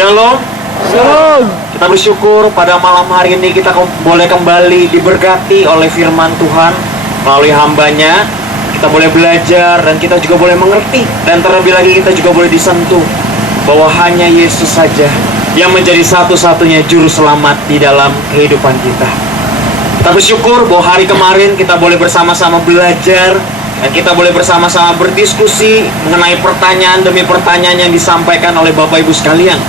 Shalom. Shalom. Kita bersyukur pada malam hari ini kita boleh kembali diberkati oleh firman Tuhan melalui hambanya. Kita boleh belajar dan kita juga boleh mengerti, dan terlebih lagi kita juga boleh disentuh bahwa hanya Yesus saja yang menjadi satu-satunya juru selamat di dalam kehidupan kita. Kita bersyukur bahwa hari kemarin kita boleh bersama-sama belajar dan kita boleh bersama-sama berdiskusi mengenai pertanyaan demi pertanyaan yang disampaikan oleh Bapak Ibu sekalian.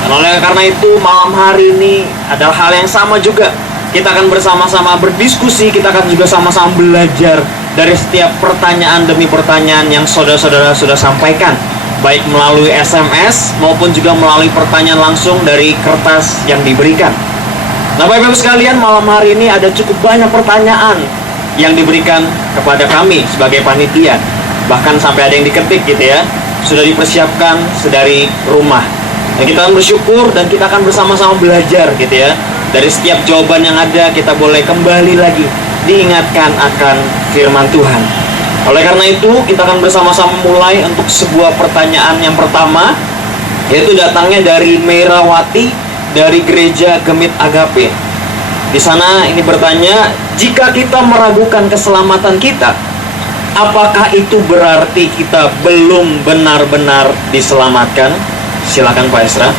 Dan oleh karena itu malam hari ini adalah hal yang sama juga. Kita akan bersama-sama berdiskusi, kita akan juga sama-sama belajar dari setiap pertanyaan demi pertanyaan yang saudara-saudara sudah sampaikan, baik melalui SMS maupun juga melalui pertanyaan langsung dari kertas yang diberikan. Nah, Bapak Ibu sekalian, malam hari ini ada cukup banyak pertanyaan yang diberikan kepada kami sebagai panitia. Bahkan sampai ada yang diketik gitu ya, sudah dipersiapkan sedari rumah. Dan kita akan bersyukur dan kita akan bersama-sama belajar gitu ya. Dari setiap jawaban yang ada, kita boleh kembali lagi diingatkan akan firman Tuhan. Oleh karena itu, kita akan bersama-sama mulai untuk sebuah pertanyaan yang pertama, yaitu datangnya dari Meirawati dari Gereja Gemit Agape. Di sana ini bertanya, jika kita meragukan keselamatan kita, apakah itu berarti kita belum benar-benar diselamatkan? Silakan Pak Esra.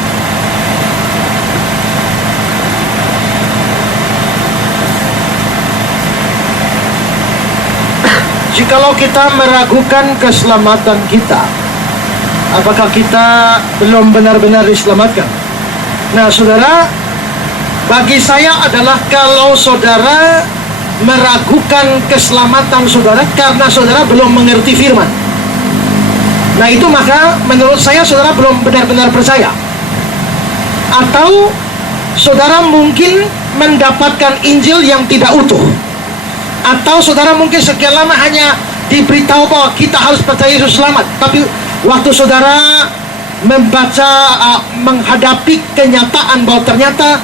Jikalau kita meragukan keselamatan kita, apakah kita belum benar-benar diselamatkan? Nah, saudara, bagi saya adalah kalau saudara meragukan keselamatan saudara karena saudara belum mengerti firman, nah itu maka menurut saya saudara belum benar-benar percaya. Atau saudara mungkin mendapatkan Injil yang tidak utuh. Atau saudara mungkin sekian lama hanya diberitahu bahwa kita harus percaya Yesus selamat, tapi waktu saudara membaca, menghadapi kenyataan bahwa ternyata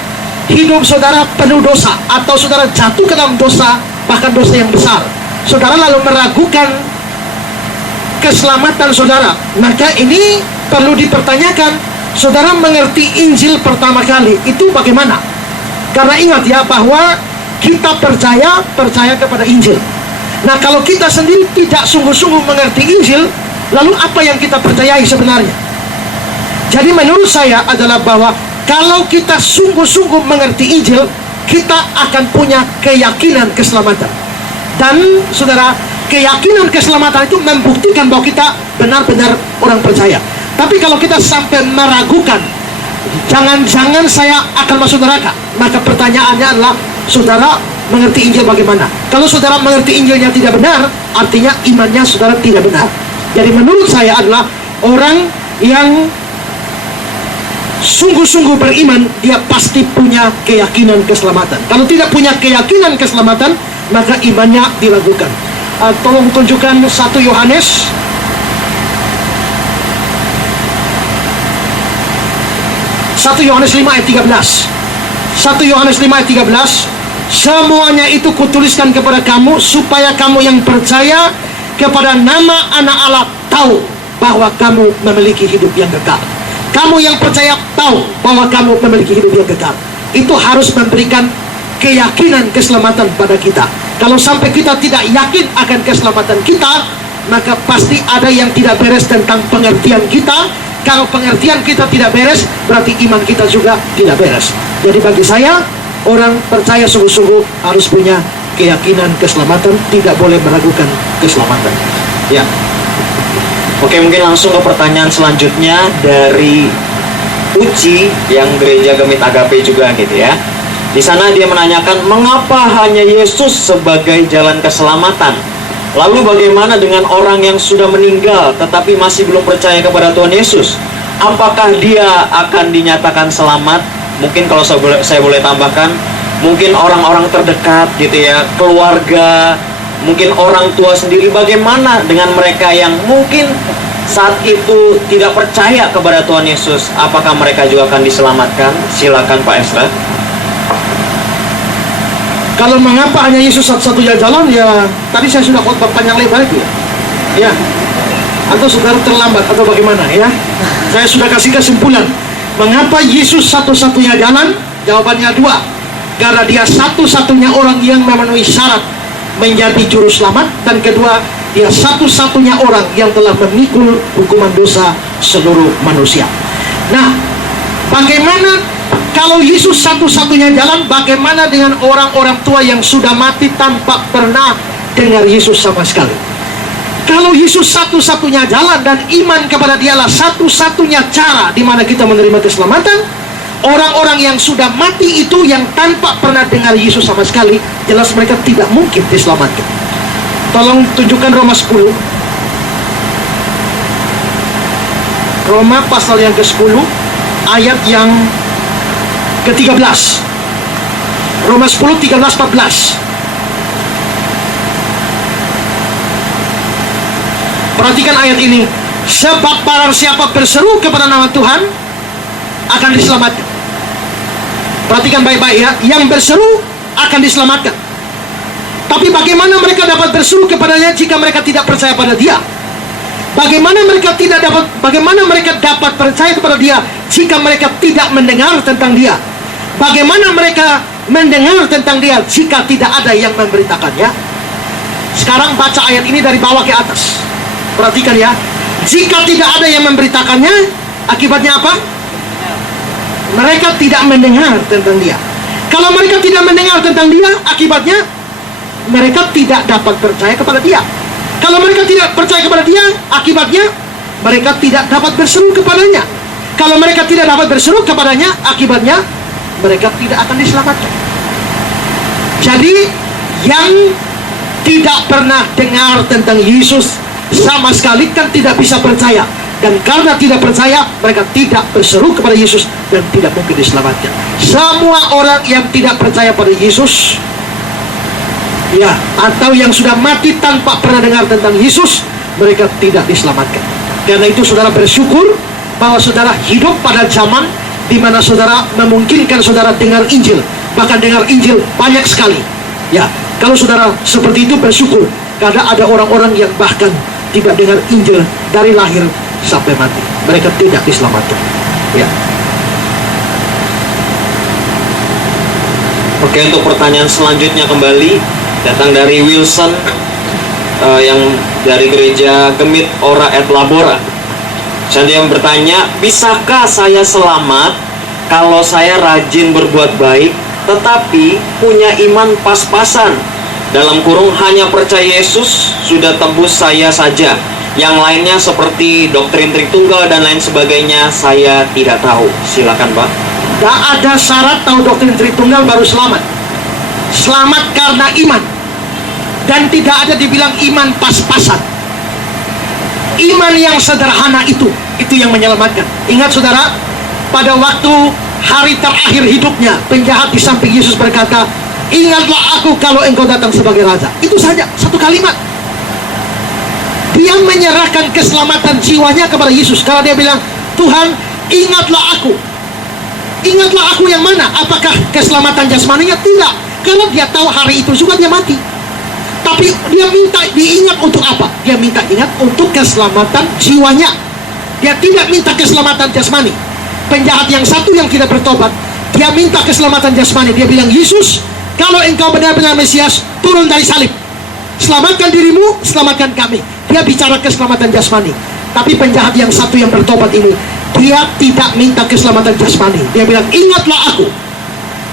hidup saudara penuh dosa, atau saudara jatuh ke dalam dosa, bahkan dosa yang besar, saudara lalu meragukan keselamatan saudara, maka ini perlu dipertanyakan. Saudara mengerti Injil pertama kali itu bagaimana? Karena ingat ya, bahwa kita percaya kepada Injil. Nah, kalau kita sendiri tidak sungguh-sungguh mengerti Injil, lalu apa yang kita percayai sebenarnya? Jadi menurut saya adalah bahwa kalau kita sungguh-sungguh mengerti Injil, kita akan punya keyakinan keselamatan. Dan saudara, keyakinan keselamatan itu membuktikan bahwa kita benar-benar orang percaya. Tapi kalau kita sampai meragukan, jangan-jangan saya akan masuk neraka, maka pertanyaannya adalah, saudara mengerti Injil bagaimana? Kalau saudara mengerti Injilnya tidak benar, artinya imannya saudara tidak benar. Jadi menurut saya adalah orang yang sungguh-sungguh beriman, dia pasti punya keyakinan keselamatan. Kalau tidak punya keyakinan keselamatan, maka imannya diragukan. Tolong tunjukkan 1 Yohanes 5 ayat 13. 1 Yohanes 5 ayat 13. Semuanya itu kutuliskan kepada kamu, supaya kamu yang percaya kepada nama Anak Allah tahu bahwa kamu memiliki hidup yang kekal. Kamu yang percaya tahu bahwa kamu memiliki hidup yang kekal. Itu harus memberikan keyakinan keselamatan pada kita. Kalau sampai kita tidak yakin akan keselamatan kita, maka pasti ada yang tidak beres tentang pengertian kita. Kalau pengertian kita tidak beres, berarti iman kita juga tidak beres. Jadi bagi saya, orang percaya sungguh-sungguh harus punya keyakinan keselamatan, tidak boleh meragukan keselamatan. Ya. Oke, mungkin langsung ke pertanyaan selanjutnya dari Uci yang Gereja Gemit Agape juga gitu ya. Di sana dia menanyakan, mengapa hanya Yesus sebagai jalan keselamatan? Lalu bagaimana dengan orang yang sudah meninggal tetapi masih belum percaya kepada Tuhan Yesus? Apakah dia akan dinyatakan selamat? Mungkin kalau saya boleh tambahkan, mungkin orang-orang terdekat gitu ya, keluarga, mungkin orang tua sendiri, bagaimana dengan mereka yang mungkin saat itu tidak percaya kepada Tuhan Yesus? Apakah mereka juga akan diselamatkan? Silakan Pak Esra. Kalau mengapa hanya Yesus satu-satunya jalan, ya tadi saya sudah khotbah panjang lebar itu ya. Atau saudara terlambat atau bagaimana ya? Saya sudah kasih kesimpulan Mengapa Yesus satu-satunya jalan? Jawabannya dua. Karena dia satu-satunya orang yang memenuhi syarat menjadi juru selamat. Dan kedua, dia satu-satunya orang yang telah memikul hukuman dosa seluruh manusia. Nah, bagaimana kalau Yesus satu-satunya jalan? Bagaimana dengan orang-orang tua yang sudah mati tanpa pernah dengar Yesus sama sekali? Kalau Yesus satu-satunya jalan dan iman kepada dialah satu-satunya cara di mana kita menerima keselamatan, orang-orang yang sudah mati itu yang tanpa pernah dengar Yesus sama sekali, jelas mereka tidak mungkin diselamatkan. Tolong tunjukkan Roma 10. Roma pasal yang ke-10 ayat yang ke-13. Roma 10, 13, 14. Perhatikan ayat ini. Sebab barang siapa berseru kepada nama Tuhan akan diselamatkan. Perhatikan baik-baik ya. Yang berseru akan diselamatkan. Tapi bagaimana mereka dapat berseru kepadanya jika mereka tidak percaya pada dia? Bagaimana mereka dapat percaya kepada dia jika mereka tidak mendengar tentang dia? Bagaimana mereka mendengar tentang dia jika tidak ada yang memberitakannya? Sekarang baca ayat ini dari bawah ke atas. Perhatikan ya. Jika tidak ada yang memberitakannya, akibatnya apa? Mereka tidak mendengar tentang dia. Kalau mereka tidak mendengar tentang dia, akibatnya mereka tidak dapat percaya kepada dia. Kalau mereka tidak percaya kepada dia, akibatnya mereka tidak dapat berseru kepadanya. Kalau mereka tidak dapat berseru kepadanya, akibatnya mereka tidak akan diselamatkan. Jadi yang tidak pernah dengar tentang Yesus sama sekali kan tidak bisa percaya. Dan karena tidak percaya, mereka tidak berseru kepada Yesus dan tidak mungkin diselamatkan. Semua orang yang tidak percaya pada Yesus, ya, atau yang sudah mati tanpa pernah dengar tentang Yesus, mereka tidak diselamatkan. Karena itu saudara bersyukur bahwa saudara hidup pada zaman di mana saudara memungkinkan saudara dengar Injil, bahkan dengar Injil banyak sekali. Ya, kalau saudara seperti itu bersyukur, karena ada orang-orang yang bahkan tidak dengar Injil dari lahir sampai mati. Mereka tidak diselamatkan. Ya. Oke, untuk pertanyaan selanjutnya kembali datang dari Wilson yang dari gereja Gemit Ora et Labora. Dia bertanya, bisakah saya selamat kalau saya rajin berbuat baik tetapi punya iman pas-pasan? Dalam kurung hanya percaya Yesus sudah tebus saya saja. Yang lainnya seperti doktrin Tritunggal dan lain sebagainya saya tidak tahu. Silakan Pak. Tidak ada syarat tahu doktrin Tritunggal baru selamat. Selamat karena iman. Dan tidak ada dibilang iman pas-pasan. Iman yang sederhana itu yang menyelamatkan. Ingat saudara, pada waktu hari terakhir hidupnya, penjahat di samping Yesus berkata, ingatlah aku kalau engkau datang sebagai raja. Itu saja, satu kalimat. Dia menyerahkan keselamatan jiwanya kepada Yesus. Kalau dia bilang, Tuhan, ingatlah aku. Ingatlah aku yang mana? Apakah keselamatan jasmaninya? Tidak. Karena dia tahu hari itu juga dia mati. Tapi dia minta diingat untuk apa? Dia minta ingat untuk keselamatan jiwanya. Dia tidak minta keselamatan jasmani. Penjahat yang satu yang tidak bertobat, dia minta keselamatan jasmani. Dia bilang, Yesus, kalau engkau benar-benar Mesias, turun dari salib. Selamatkan dirimu, selamatkan kami. Dia bicara keselamatan jasmani. Tapi penjahat yang satu yang bertobat ini, dia tidak minta keselamatan jasmani. Dia bilang, ingatlah aku.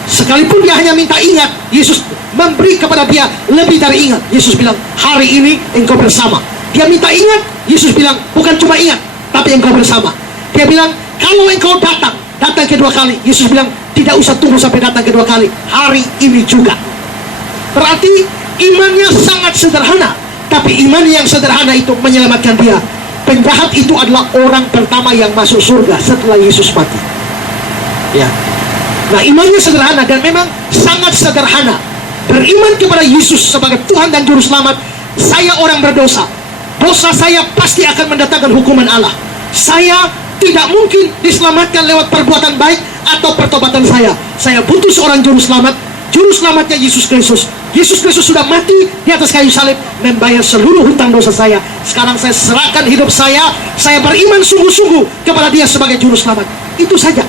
Sekalipun dia hanya minta ingat, Yesus memberi kepada dia lebih dari ingat. Yesus bilang, hari ini engkau bersama. Dia minta ingat, Yesus bilang, bukan cuma ingat, tapi engkau bersama. Dia bilang, kalau engkau datang kedua kali, Yesus bilang, tidak usah tunggu sampai datang kedua kali, hari ini juga. Berarti imannya sangat sederhana. Tapi iman yang sederhana itu menyelamatkan dia. Penjahat itu adalah orang pertama yang masuk surga setelah Yesus mati. Ya. Nah, imannya sederhana dan memang sangat sederhana. Beriman kepada Yesus sebagai Tuhan dan Juru Selamat. Saya orang berdosa. Dosa saya pasti akan mendatangkan hukuman Allah. Saya tidak mungkin diselamatkan lewat perbuatan baik atau pertobatan saya. Saya butuh seorang Juru Selamat. Juru Selamatnya Yesus Kristus. Yesus Kristus sudah mati di atas kayu salib, membayar seluruh hutang dosa saya. Sekarang saya serahkan hidup saya beriman sungguh-sungguh kepada Dia sebagai juru selamat. Itu saja,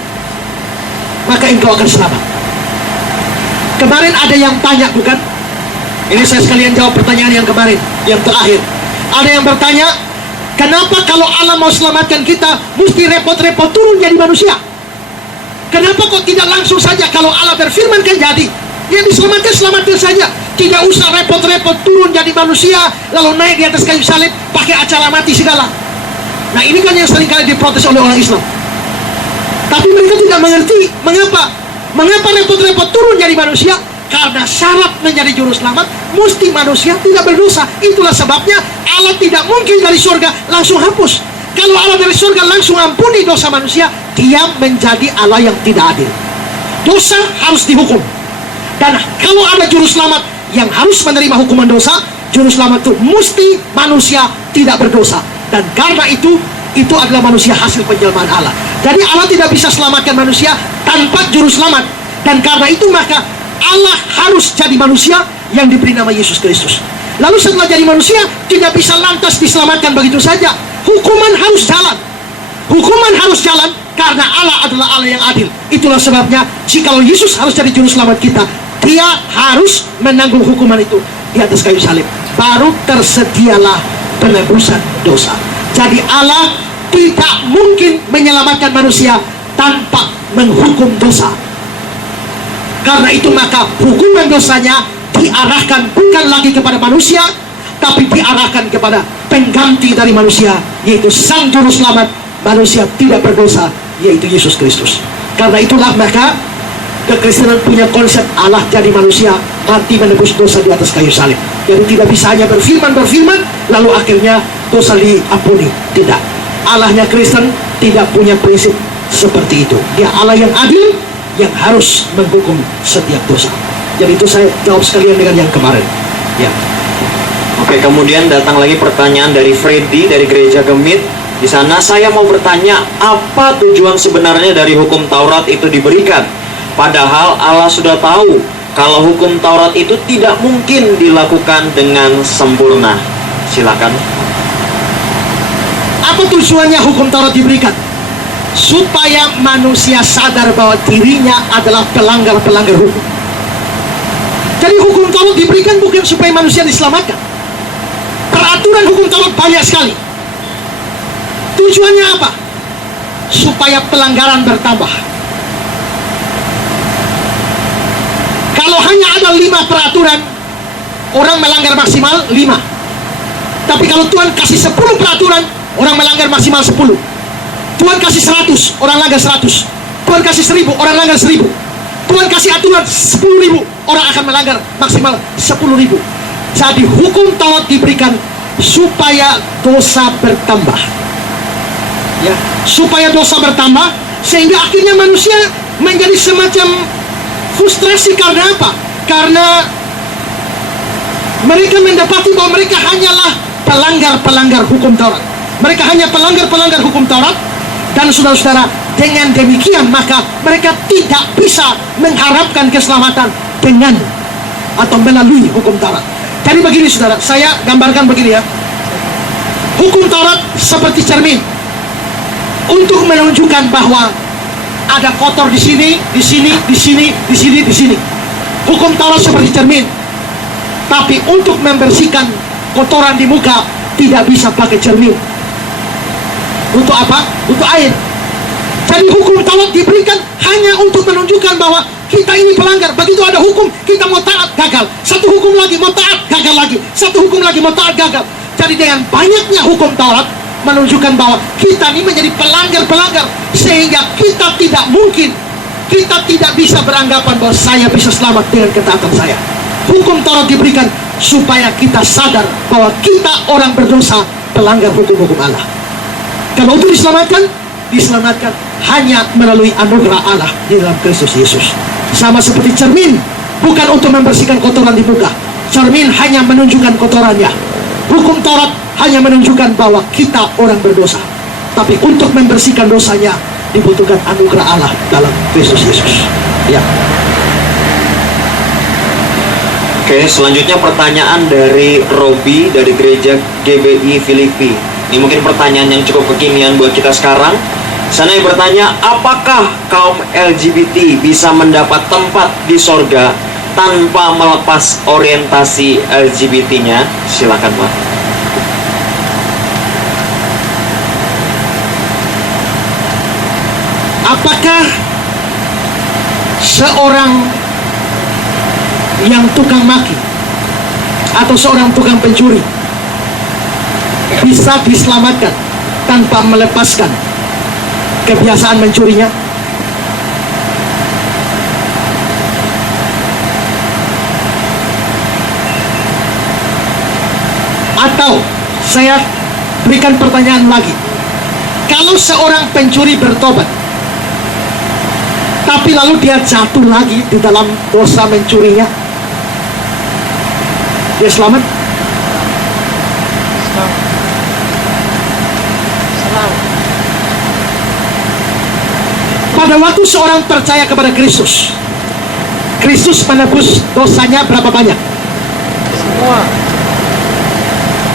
maka engkau akan selamat. Kemarin ada yang tanya, bukan? Ini saya sekalian jawab pertanyaan yang kemarin, yang terakhir. Ada yang bertanya, kenapa kalau Allah mau selamatkan kita mesti repot-repot turun jadi manusia? Kenapa kok tidak langsung saja kalau Allah berfirman kan jadi? Ya diselamatkan, selamatkan saja. Tidak usah repot-repot turun jadi manusia, lalu naik di atas kayu salib, pakai acara mati segala. Nah ini kan yang seringkali diprotes oleh orang Islam. Tapi mereka tidak mengerti mengapa repot-repot turun jadi manusia. Karena syarat menjadi juru selamat mesti manusia tidak berdosa. Itulah sebabnya Allah tidak mungkin dari surga langsung hapus. Kalau Allah dari surga langsung ampuni dosa manusia, Dia menjadi Allah yang tidak adil. Dosa harus dihukum. Dan kalau ada juru selamat yang harus menerima hukuman dosa, juru selamat itu mesti manusia tidak berdosa. Dan karena itu adalah manusia hasil penjelmaan Allah. Jadi Allah tidak bisa selamatkan manusia tanpa juru selamat. Dan karena itu maka Allah harus jadi manusia yang diberi nama Yesus Kristus. Lalu setelah jadi manusia tidak bisa lantas diselamatkan begitu saja. Hukuman harus jalan. Hukuman harus jalan karena Allah adalah Allah yang adil. Itulah sebabnya jikalau Yesus harus jadi juru selamat kita, Dia harus menanggung hukuman itu di atas kayu salib. Baru tersedialah penebusan dosa. Jadi Allah tidak mungkin menyelamatkan manusia tanpa menghukum dosa. Karena itu maka hukuman dosanya diarahkan bukan lagi kepada manusia, tapi diarahkan kepada pengganti dari manusia, yaitu Sang Juru Selamat manusia tidak berdosa, yaitu Yesus Kristus. Karena itulah maka kekristenan punya konsep Allah jadi manusia, mati menebus dosa di atas kayu salib. Jadi tidak bisa hanya berfirman lalu akhirnya dosa diampuni. Tidak. Allahnya Kristen tidak punya prinsip seperti itu. Dia Allah yang adil, yang harus menghukum setiap dosa. Jadi itu saya jawab sekalian dengan yang kemarin. Ya. Oke, kemudian datang lagi pertanyaan dari Freddy dari Gereja Gemit. Di sana saya mau bertanya, apa tujuan sebenarnya dari hukum Taurat itu diberikan? Padahal Allah sudah tahu kalau hukum Taurat itu tidak mungkin dilakukan dengan sempurna. Silakan. Apa tujuannya hukum Taurat diberikan? Supaya manusia sadar bahwa dirinya adalah pelanggar-pelanggar hukum. Jadi hukum Taurat diberikan bukan supaya manusia diselamatkan. Peraturan hukum Taurat banyak sekali. Tujuannya apa? Supaya pelanggaran bertambah. Kalau hanya ada 5 peraturan, orang melanggar maksimal 5. Tapi kalau Tuhan kasih 10 peraturan, orang melanggar maksimal 10. Tuhan kasih 100, orang langgar 100. Tuhan kasih 1000, orang langgar 1000. Tuhan kasih aturan 10.000, orang akan melanggar maksimal 10.000. Jadi hukum Taurat diberikan supaya dosa bertambah. Ya, supaya dosa bertambah sehingga akhirnya manusia menjadi semacam frustrasi. Karena apa? Karena mereka mendapati bahwa mereka hanyalah pelanggar-pelanggar hukum Taurat. Mereka hanya pelanggar-pelanggar hukum Taurat. Dan saudara-saudara, dengan demikian maka mereka tidak bisa mengharapkan keselamatan dengan atau melalui hukum Taurat. Jadi begini saudara, saya gambarkan begini ya. Hukum Taurat seperti cermin untuk menunjukkan bahwa ada kotor di sini, di sini, di sini, di sini, di sini. Hukum Taurat seperti cermin. Tapi untuk membersihkan kotoran di muka tidak bisa pakai cermin. Untuk apa? Untuk air. Jadi hukum Taurat diberikan hanya untuk menunjukkan bahwa kita ini pelanggar. Begitu ada hukum, kita mau taat, gagal. Satu hukum lagi, mau taat, gagal lagi. Satu hukum lagi, mau taat, gagal. Jadi dengan banyaknya hukum Taurat menunjukkan bahwa kita ini menjadi pelanggar-pelanggar, sehingga kita tidak mungkin, kita tidak bisa beranggapan bahwa saya bisa selamat dengan ketaatan saya. Hukum Taurat diberikan supaya kita sadar bahwa kita orang berdosa, pelanggar hukum-hukum Allah. Kalau untuk diselamatkan hanya melalui anugerah Allah di dalam Kristus Yesus. Sama seperti cermin, bukan untuk membersihkan kotoran di muka. Cermin hanya menunjukkan kotorannya. Hukum Taurat hanya menunjukkan bahwa kita orang berdosa. Tapi untuk membersihkan dosanya dibutuhkan anugerah Allah dalam Kristus Yesus. Ya. Oke, selanjutnya pertanyaan dari Robi dari gereja GBI Filipi. Ini mungkin pertanyaan yang cukup kekinian buat kita sekarang. Sana yang bertanya, apakah kaum LGBT bisa mendapat tempat di sorga tanpa melepas orientasi LGBT-nya? Silakan, Pak. Apakah seorang yang tukang maki atau seorang tukang pencuri bisa diselamatkan tanpa melepaskan kebiasaan mencurinya? Atau saya berikan pertanyaan lagi, kalau seorang pencuri bertobat tapi lalu dia jatuh lagi di dalam dosa mencurinya, dia selamat? Pada waktu seorang percaya kepada Kristus, Kristus menebus dosanya berapa banyak? Semua.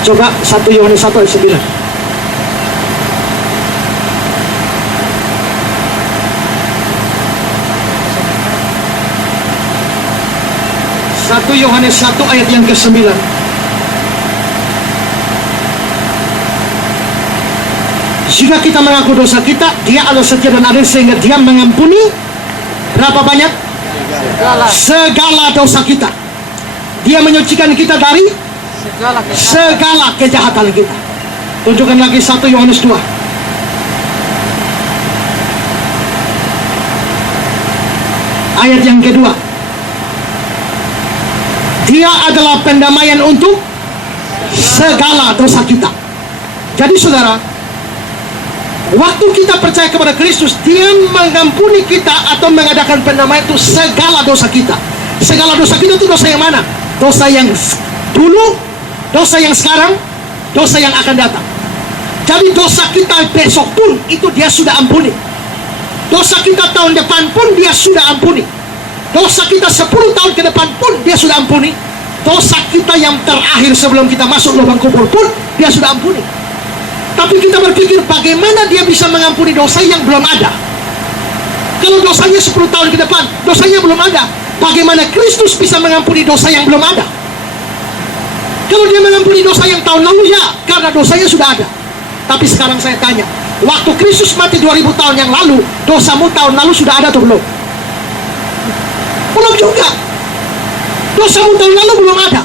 Coba 1 Yohanes 1 ayat 9. 1 Yohanes 1 ayat yang ke-9. Jika kita mengaku dosa kita, Dia adalah setia dan adil sehingga Dia mengampuni berapa banyak? Segala dosa kita. Dia menyucikan kita dari segala kejahatan kita. Tunjukkan lagi 1 Yohanes 2. Ayat yang kedua. Dia adalah pendamaian untuk segala dosa kita. Jadi saudara, waktu kita percaya kepada Kristus, Dia mengampuni kita atau mengadakan pendamaian itu segala dosa kita. Segala dosa kita itu dosa yang mana? Dosa yang dulu, dosa yang sekarang, dosa yang akan datang. Jadi dosa kita besok pun itu Dia sudah ampuni. Dosa kita tahun depan pun Dia sudah ampuni. Dosa kita 10 tahun ke depan pun Dia sudah ampuni. Dosa kita yang terakhir sebelum kita masuk lubang kubur pun Dia sudah ampuni. Tapi kita berpikir, bagaimana Dia bisa mengampuni dosa yang belum ada? Kalau dosanya 10 tahun ke depan, dosanya belum ada, bagaimana Kristus bisa mengampuni dosa yang belum ada? Kalau Dia mengampuni dosa yang tahun lalu, ya, karena dosanya sudah ada. Tapi sekarang saya tanya, waktu Kristus mati 2000 tahun yang lalu, dosamu tahun lalu sudah ada atau belum? Belum juga. Dosamu tahun lalu belum ada.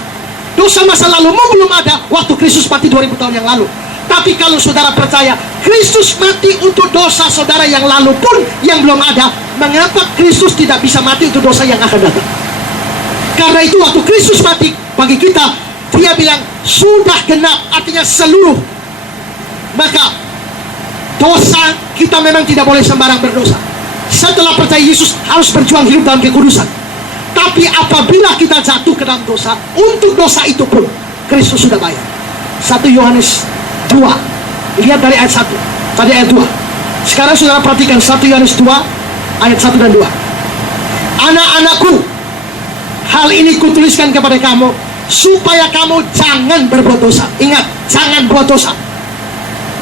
Dosa masa lalumu belum ada waktu Kristus mati 2000 tahun yang lalu. Tapi kalau saudara percaya Kristus mati untuk dosa saudara yang lalu pun yang belum ada, mengapa Kristus tidak bisa mati untuk dosa yang akan datang? Karena itu waktu Kristus mati bagi kita, Dia bilang sudah genap, artinya seluruh. Maka dosa kita memang tidak boleh sembarang berdosa. Setelah percaya Yesus harus berjuang hidup dalam kekudusan. Tapi apabila kita jatuh ke dalam dosa, untuk dosa itu pun Kristus sudah bayar. 1 Yohanes 2. Lihat dari ayat 1. Tadi ayat 2. Sekarang saudara perhatikan 1 Yohanes 2 ayat 1 dan 2. Anak-anakku, hal ini kutuliskan kepada kamu supaya kamu jangan berbuat dosa. Ingat, jangan buat dosa.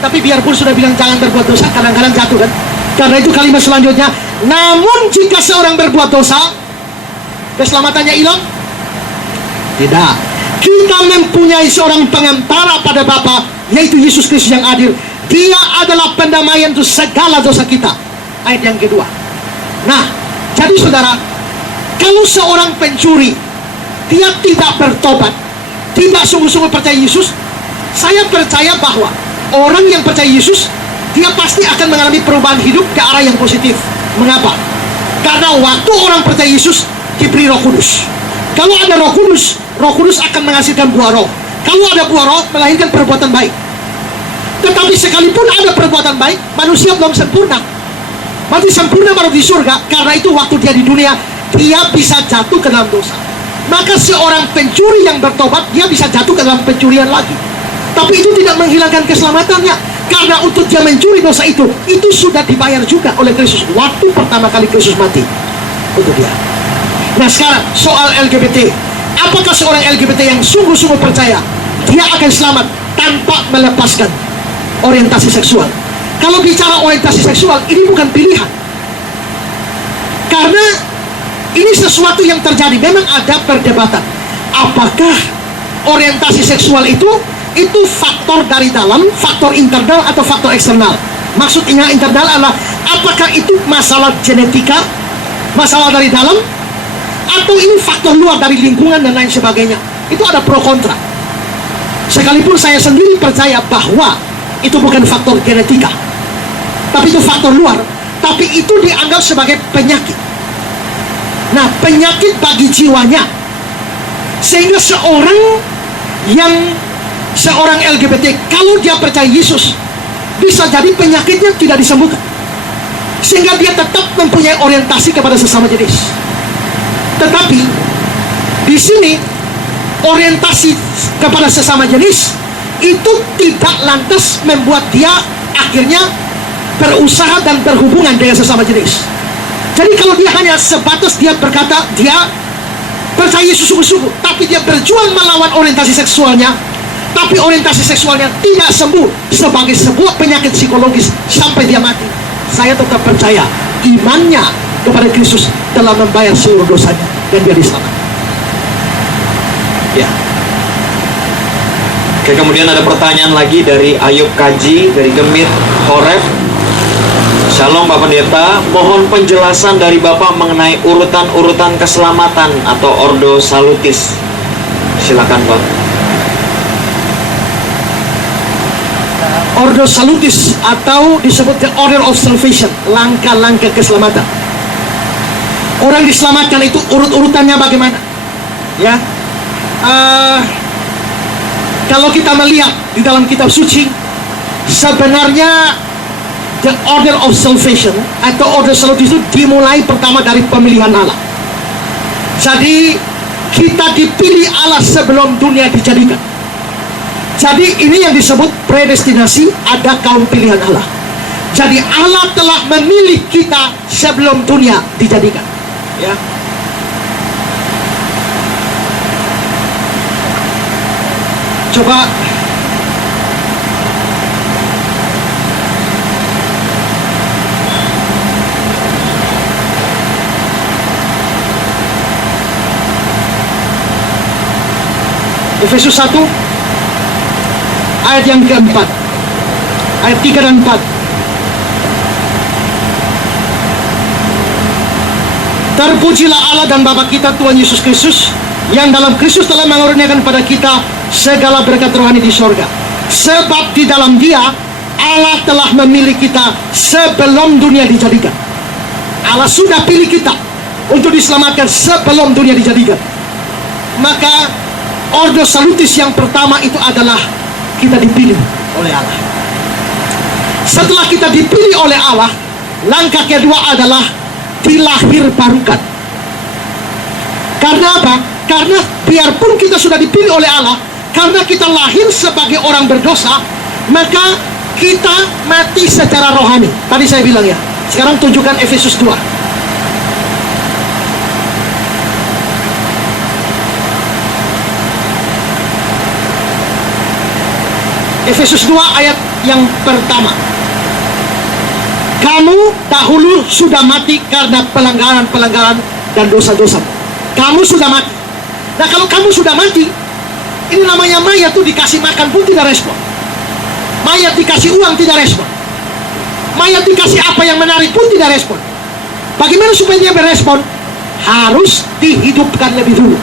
Tapi biarpun sudah bilang jangan berbuat dosa, kadang-kadang jatuh kan. Karena itu kalimat selanjutnya, namun jika seorang berbuat dosa, keselamatannya hilang? Tidak. Kita mempunyai seorang pengantara pada Bapa, yaitu Yesus Kristus yang adil. Dia adalah pendamaian untuk segala dosa kita. Ayat yang kedua. Nah, jadi saudara, kalau seorang pencuri dia tidak bertobat, tidak sungguh-sungguh percaya Yesus, saya percaya bahwa orang yang percaya Yesus, dia pasti akan mengalami perubahan hidup ke arah yang positif. Mengapa? Karena waktu orang percaya Yesus diberi Roh Kudus. Kalau ada Roh Kudus, Roh Kudus akan menghasilkan buah roh. Kalau ada buah roh, melahirkan perbuatan baik. Tetapi sekalipun ada perbuatan baik, manusia belum sempurna. Mati sempurna baru di surga. Karena itu waktu dia di dunia, dia bisa jatuh ke dalam dosa. Maka seorang pencuri yang bertobat, dia bisa jatuh ke dalam pencurian lagi. Tapi itu tidak menghilangkan keselamatannya. Karena untuk dia mencuri dosa itu sudah dibayar juga oleh Kristus waktu pertama kali Kristus mati untuk dia. Nah sekarang soal LGBT, apakah seorang LGBT yang sungguh-sungguh percaya dia akan selamat tanpa melepaskan orientasi seksual? Kalau bicara orientasi seksual, ini bukan pilihan, karena ini sesuatu yang terjadi. Memang ada perdebatan, apakah orientasi seksual itu faktor dari dalam, faktor internal atau faktor eksternal. Maksudnya internal adalah apakah itu masalah genetika, masalah dari dalam, atau ini faktor luar dari lingkungan dan lain sebagainya. Itu ada pro kontra. Sekalipun saya sendiri percaya bahwa itu bukan faktor genetika, tapi itu faktor luar, tapi itu dianggap sebagai penyakit. Nah, penyakit bagi jiwanya, sehingga seorang LGBT, kalau dia percaya Yesus, bisa jadi penyakitnya tidak disembuhkan, sehingga dia tetap mempunyai orientasi kepada sesama jenis. Tetapi di sini orientasi kepada sesama jenis itu tidak lantas membuat dia akhirnya berusaha dan berhubungan dengan sesama jenis. Jadi kalau dia hanya sebatas dia berkata dia percaya Yesus sungguh-sungguh, tapi dia berjuang melawan orientasi seksualnya, tapi orientasi seksualnya tidak sembuh sebagai sebuah penyakit psikologis sampai dia mati, saya tetap percaya imannya kepada Kristus telah membayar seluruh dosanya dan dia diselamatkan. Ya. Oke, kemudian ada pertanyaan lagi dari Ayub Kaji dari Gemit Horeb. Shalom Pak Pendeta, mohon penjelasan dari Bapak mengenai urutan-urutan keselamatan atau Ordo Salutis. Silakan Pak. Ordo Salutis atau disebut the Order of Salvation, langkah-langkah keselamatan. Orang diselamatkan itu urut-urutannya bagaimana? Ya, kalau kita melihat di dalam kitab suci, sebenarnya the Order of Salvation atau Order Salutis itu dimulai pertama dari pemilihan Allah. Jadi kita dipilih Allah sebelum dunia dijadikan. Jadi ini yang disebut predestinasi, ada kaum pilihan Allah. Jadi Allah telah memilih kita sebelum dunia dijadikan. Ya. Coba Efesus 1 ayat yang keempat, ayat 3 dan 4. Terpujilah Allah dan Bapa kita Tuhan Yesus Kristus, yang dalam Kristus telah mengaruniakan kepada kita segala berkat rohani di sorga. Sebab di dalam Dia Allah telah memilih kita sebelum dunia dijadikan. Allah sudah pilih kita untuk diselamatkan sebelum dunia dijadikan. Maka Ordo Salutis yang pertama itu adalah kita dipilih oleh Allah. Setelah kita dipilih oleh Allah, langkah kedua adalah dilahir barukan. Karena apa? Karena biarpun kita sudah dipilih oleh Allah, karena kita lahir sebagai orang berdosa, maka kita mati secara rohani. Tadi saya bilang ya. Sekarang tunjukkan Efesus 2. Efesus 2 ayat yang pertama. Kamu dahulu sudah mati karena pelanggaran-pelanggaran dan dosa-dosa. Kamu sudah mati. Nah, kalau kamu sudah mati, ini namanya mayat tuh dikasih makan pun tidak respon. Mayat dikasih uang tidak respon. Mayat dikasih apa yang menarik pun tidak respon. Bagaimana supaya dia berespon? Harus dihidupkan lebih dulu.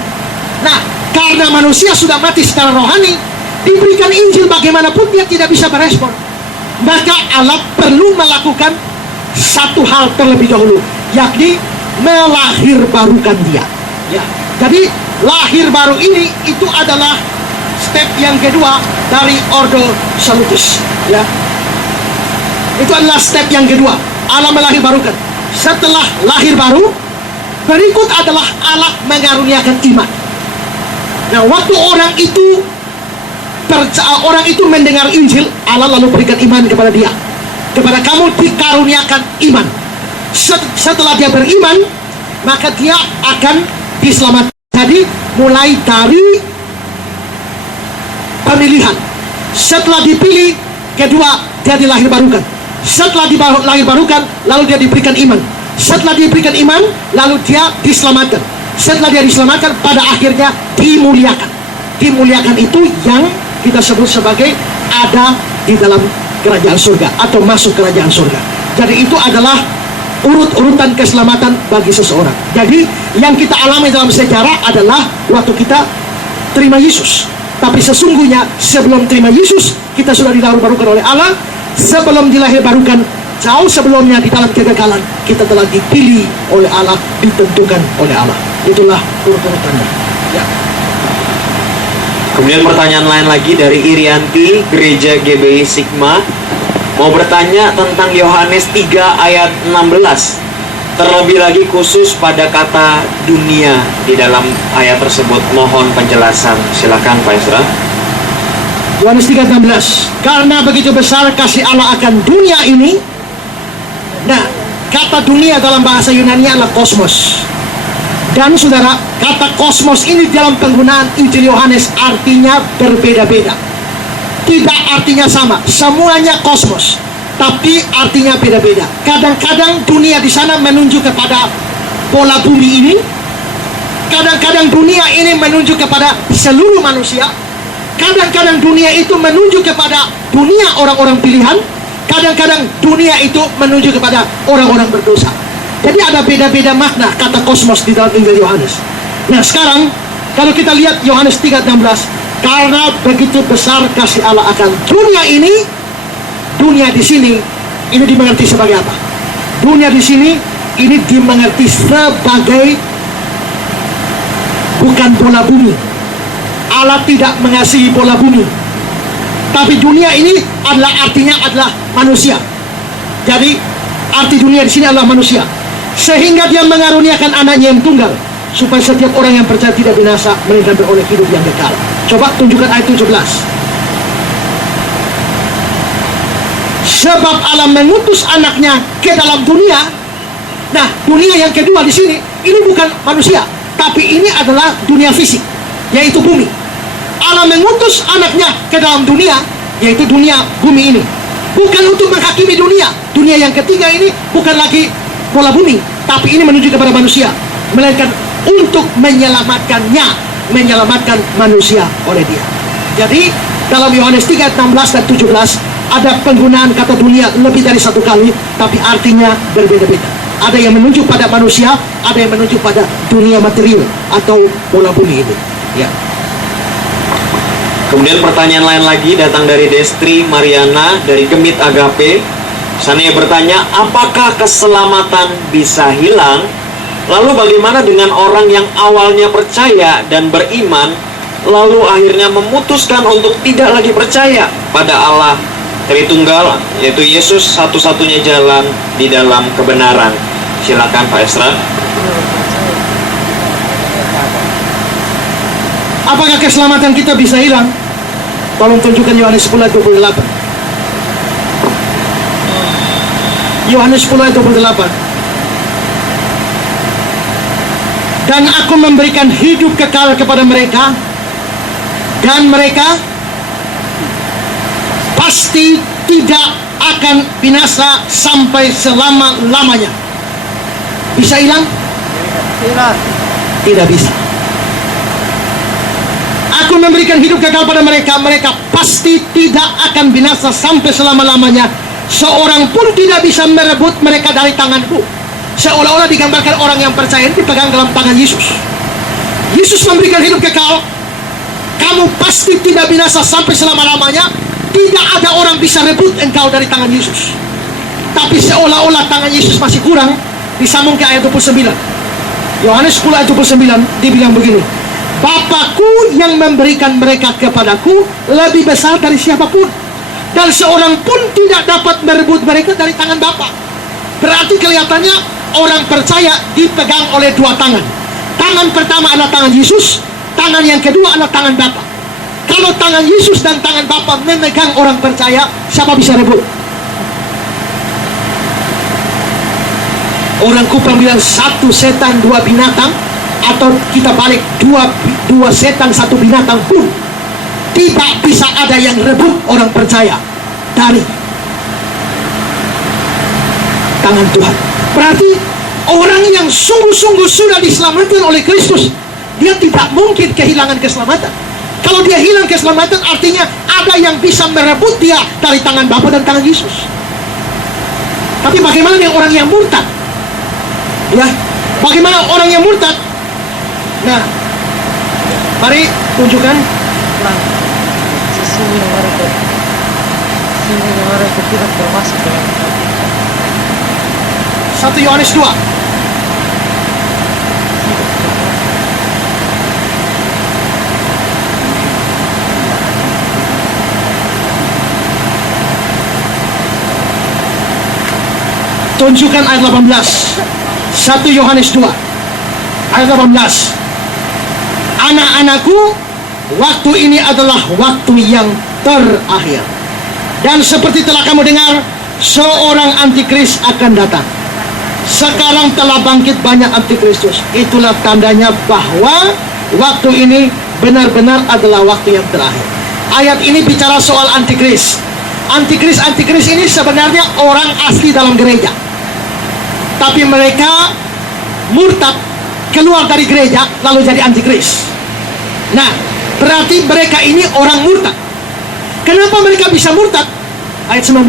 Nah, karena manusia sudah mati secara rohani, diberikan Injil bagaimanapun dia tidak bisa berespon. Maka Allah perlu melakukan satu hal terlebih dahulu, yakni melahirbarukan dia. Ya. Jadi lahir baru ini itu adalah step yang kedua dari Ordo Salutis. Ya. Itu adalah step yang kedua. Allah melahirbarukan. Setelah lahir baru, berikut adalah Allah mengaruniakan iman. Nah, waktu orang itu mendengar Injil, Allah lalu berikan iman kepada dia. Kepada kamu dikaruniakan iman. Setelah dia beriman, maka dia akan diselamatkan. Jadi mulai dari pemilihan. Setelah dipilih, kedua dia dilahir barukan. Setelah dilahir barukan, lalu dia diberikan iman. Setelah diberikan iman, lalu dia diselamatkan. Setelah dia diselamatkan, pada akhirnya dimuliakan. Dimuliakan itu yang kita sebut sebagai ada di dalam kerajaan surga atau masuk kerajaan surga. Jadi itu adalah urut-urutan keselamatan bagi seseorang. Jadi yang kita alami dalam sejarah adalah waktu kita terima Yesus. Tapi sesungguhnya sebelum terima Yesus, kita sudah dilahirbarukan oleh Allah. Sebelum dilahirbarukan, jauh sebelumnya di dalam kegagalan, kita telah dipilih oleh Allah, ditentukan oleh Allah. Itulah urut-urutannya. Ya. Kemudian pertanyaan lain lagi dari Irianti, Gereja GBI Sigma, mau bertanya tentang Yohanes 3 ayat 16. Terlebih lagi khusus pada kata dunia di dalam ayat tersebut. Mohon penjelasan. Silakan Pak Ezra. Yohanes 3:16. Karena begitu besar kasih Allah akan dunia ini. Nah, kata dunia dalam bahasa Yunani adalah kosmos. Dan saudara, kata kosmos ini dalam penggunaan Injil Yohanes artinya berbeda-beda. Tidak artinya sama, semuanya kosmos, tapi artinya beda-beda. Kadang-kadang dunia di sana menunjuk kepada bola bumi ini. Kadang-kadang dunia ini menunjuk kepada seluruh manusia. Kadang-kadang dunia itu menunjuk kepada dunia orang-orang pilihan. Kadang-kadang dunia itu menunjuk kepada orang-orang berdosa. Jadi ada beda-beda makna kata kosmos di dalam Injil Yohanes. Nah sekarang kalau kita lihat Yohanes 3:16, karena begitu besar kasih Allah akan dunia ini. Dunia di sini ini dimengerti sebagai apa? Dunia di sini ini dimengerti sebagai bukan bola bumi. Allah tidak mengasihi bola bumi. Tapi dunia ini artinya adalah manusia. Jadi arti dunia di sini adalah manusia. Sehingga dia mengaruniakan anaknya yang tunggal, supaya setiap orang yang percaya tidak binasa, melainkan beroleh hidup yang kekal. Coba tunjukkan ayat 17. Sebab Allah mengutus anaknya ke dalam dunia. Nah, dunia yang kedua di sini, ini bukan manusia, tapi ini adalah dunia fisik, yaitu bumi. Allah mengutus anaknya ke dalam dunia, yaitu dunia bumi ini. Bukan untuk menghakimi dunia. Dunia yang ketiga ini bukan lagi bola bumi, tapi ini menuju kepada manusia, melainkan untuk menyelamatkannya, menyelamatkan manusia oleh dia. Jadi dalam Yohanes 3:16 dan 17 ada penggunaan kata dunia lebih dari satu kali, tapi artinya berbeda-beda. Ada yang menunjuk pada manusia, ada yang menunjuk pada dunia material atau bola bumi ini. Ya. Kemudian pertanyaan lain lagi datang dari Destri Mariana dari Gemit Agape. Sana bertanya, apakah keselamatan bisa hilang? Lalu bagaimana dengan orang yang awalnya percaya dan beriman, lalu akhirnya memutuskan untuk tidak lagi percaya pada Allah Tritunggal, yaitu Yesus satu-satunya jalan di dalam kebenaran? Silakan Pak Esra. Apakah keselamatan kita bisa hilang? Tolong tunjukkan Yohanes 10:28. Yohanes 10:28. Dan aku memberikan hidup kekal kepada mereka, dan mereka pasti tidak akan binasa sampai selama-lamanya. Bisa hilang? Tidak bisa. Aku memberikan hidup kekal pada mereka, mereka pasti tidak akan binasa sampai selama-lamanya. Seorang pun tidak bisa merebut mereka dari tanganku. Seolah-olah digambarkan orang yang percaya dipegang dalam tangan Yesus. Yesus memberikan hidup kekal. Kamu pasti tidak binasa sampai selama-lamanya. Tidak ada orang bisa rebut engkau dari tangan Yesus. Tapi seolah-olah tangan Yesus masih kurang. Disambung ke ayat 29. Yohanes 10:29 dibilang begini, Bapakku yang memberikan mereka kepadaku lebih besar dari siapapun, dan seorang pun tidak dapat merebut mereka dari tangan Bapa. Berarti kelihatannya orang percaya dipegang oleh dua tangan. Tangan pertama adalah tangan Yesus, tangan yang kedua adalah tangan Bapa. Kalau tangan Yesus dan tangan Bapa memegang orang percaya, siapa bisa rebut? Orang kupang bilang satu setan dua binatang. atau kita balik dua setan satu binatang pun tidak bisa ada yang rebut orang percaya dari tangan Tuhan. Berarti orang yang sungguh-sungguh sudah diselamatkan oleh Kristus, dia tidak mungkin kehilangan keselamatan. Kalau dia hilang keselamatan, artinya ada yang bisa merebut dia dari tangan Bapa dan tangan Yesus. Tapi bagaimana dengan orang yang murtad? Ya, bagaimana orang yang murtad? Nah, mari tunjukkan. Sesungguhnya mereka tidak termasuk dalam 1 Yohanes 2. Tunjukkan ayat 18. 1 Yohanes 2 ayat 18. Anak-anakku, waktu ini adalah waktu yang terakhir. Dan seperti telah kamu dengar, seorang antikris akan datang. Sekarang telah bangkit banyak antikristus. Itulah tandanya bahwa waktu ini benar-benar adalah waktu yang terakhir. Ayat ini bicara soal antikris. Antikris ini sebenarnya orang asli dalam gereja, tapi mereka murtad, keluar dari gereja lalu jadi antikris. Nah, berarti mereka ini orang murtad. Kenapa mereka bisa murtad? Ayat 19.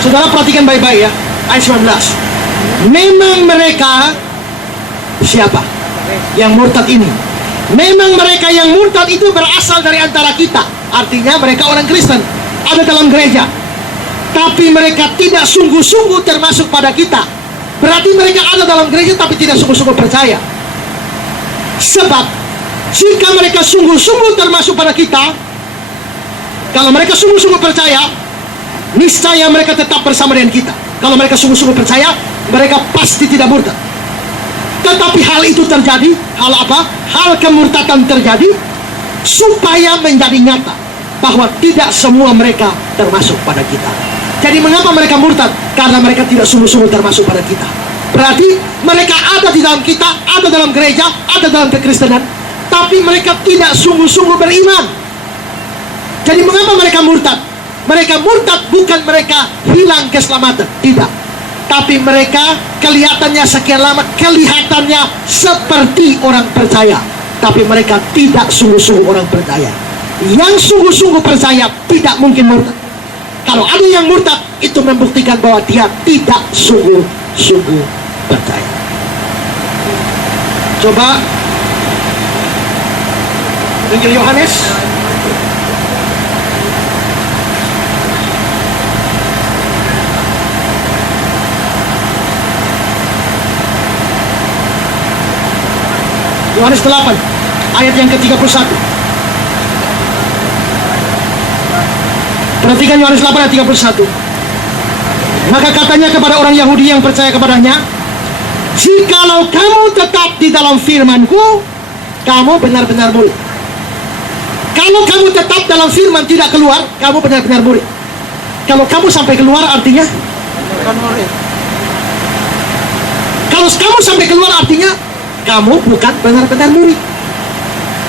Saudara perhatikan baik-baik ya. Ayat 19. Memang mereka siapa yang murtad ini? Memang mereka yang murtad itu berasal dari antara kita. Artinya mereka orang Kristen, ada dalam gereja, tapi mereka tidak sungguh-sungguh termasuk pada kita. Berarti mereka ada dalam gereja tapi tidak sungguh-sungguh percaya. Sebab jika mereka sungguh-sungguh termasuk pada kita, kalau mereka sungguh-sungguh percaya, niscaya mereka tetap bersama dengan kita. Kalau mereka sungguh-sungguh percaya, mereka pasti tidak murtad. Tetapi hal itu terjadi, hal apa? Hal kemurtadan terjadi supaya menjadi nyata bahwa tidak semua mereka termasuk pada kita. Jadi mengapa mereka murtad? Karena mereka tidak sungguh-sungguh termasuk pada kita. Berarti mereka ada di dalam kita, ada dalam gereja, ada dalam kekristenan, tapi mereka tidak sungguh-sungguh beriman. Jadi mengapa mereka murtad? Mereka murtad bukan mereka hilang keselamatan, tidak. Tapi mereka kelihatannya sekian lama, kelihatannya seperti orang percaya, tapi mereka tidak sungguh-sungguh orang percaya. Yang sungguh-sungguh percaya tidak mungkin murtad. Kalau ada yang murtad, itu membuktikan bahwa dia tidak sungguh-sungguh percaya. Coba Injil Yohanes Yohanes 8 ayat yang ke-31. Perhatikan Yohanes 8 ayat 31. Maka katanya kepada orang Yahudi yang percaya kepadanya, jikalau kamu tetap di dalam firman-Ku, kamu benar-benar murid. Kalau kamu tetap dalam firman tidak keluar, kamu benar-benar murid. Kalau kamu sampai keluar artinya bukan murid. Kalau kamu sampai keluar artinya kamu bukan benar-benar murid.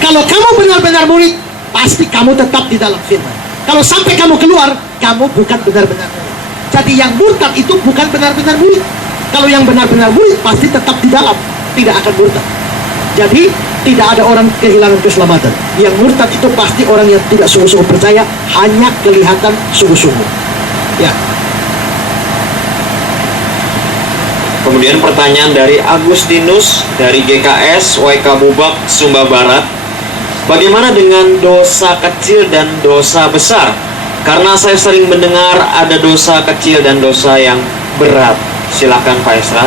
Kalau kamu benar-benar murid, pasti kamu tetap di dalam firman. Kalau sampai kamu keluar, kamu bukan benar-benar murid. Jadi yang murtad itu bukan benar-benar murid. Kalau yang benar-benar murid pasti tetap di dalam, tidak akan murtad. Jadi tidak ada orang kehilangan keselamatan. Yang murtad itu pasti orang yang tidak sungguh-sungguh percaya, hanya kelihatan sungguh-sungguh. Ya. Kemudian pertanyaan dari Agustinus dari GKS WK Bubak, Sumba Barat. Bagaimana dengan dosa kecil dan dosa besar? Karena saya sering mendengar ada dosa kecil dan dosa yang berat. Silakan Pak Esra.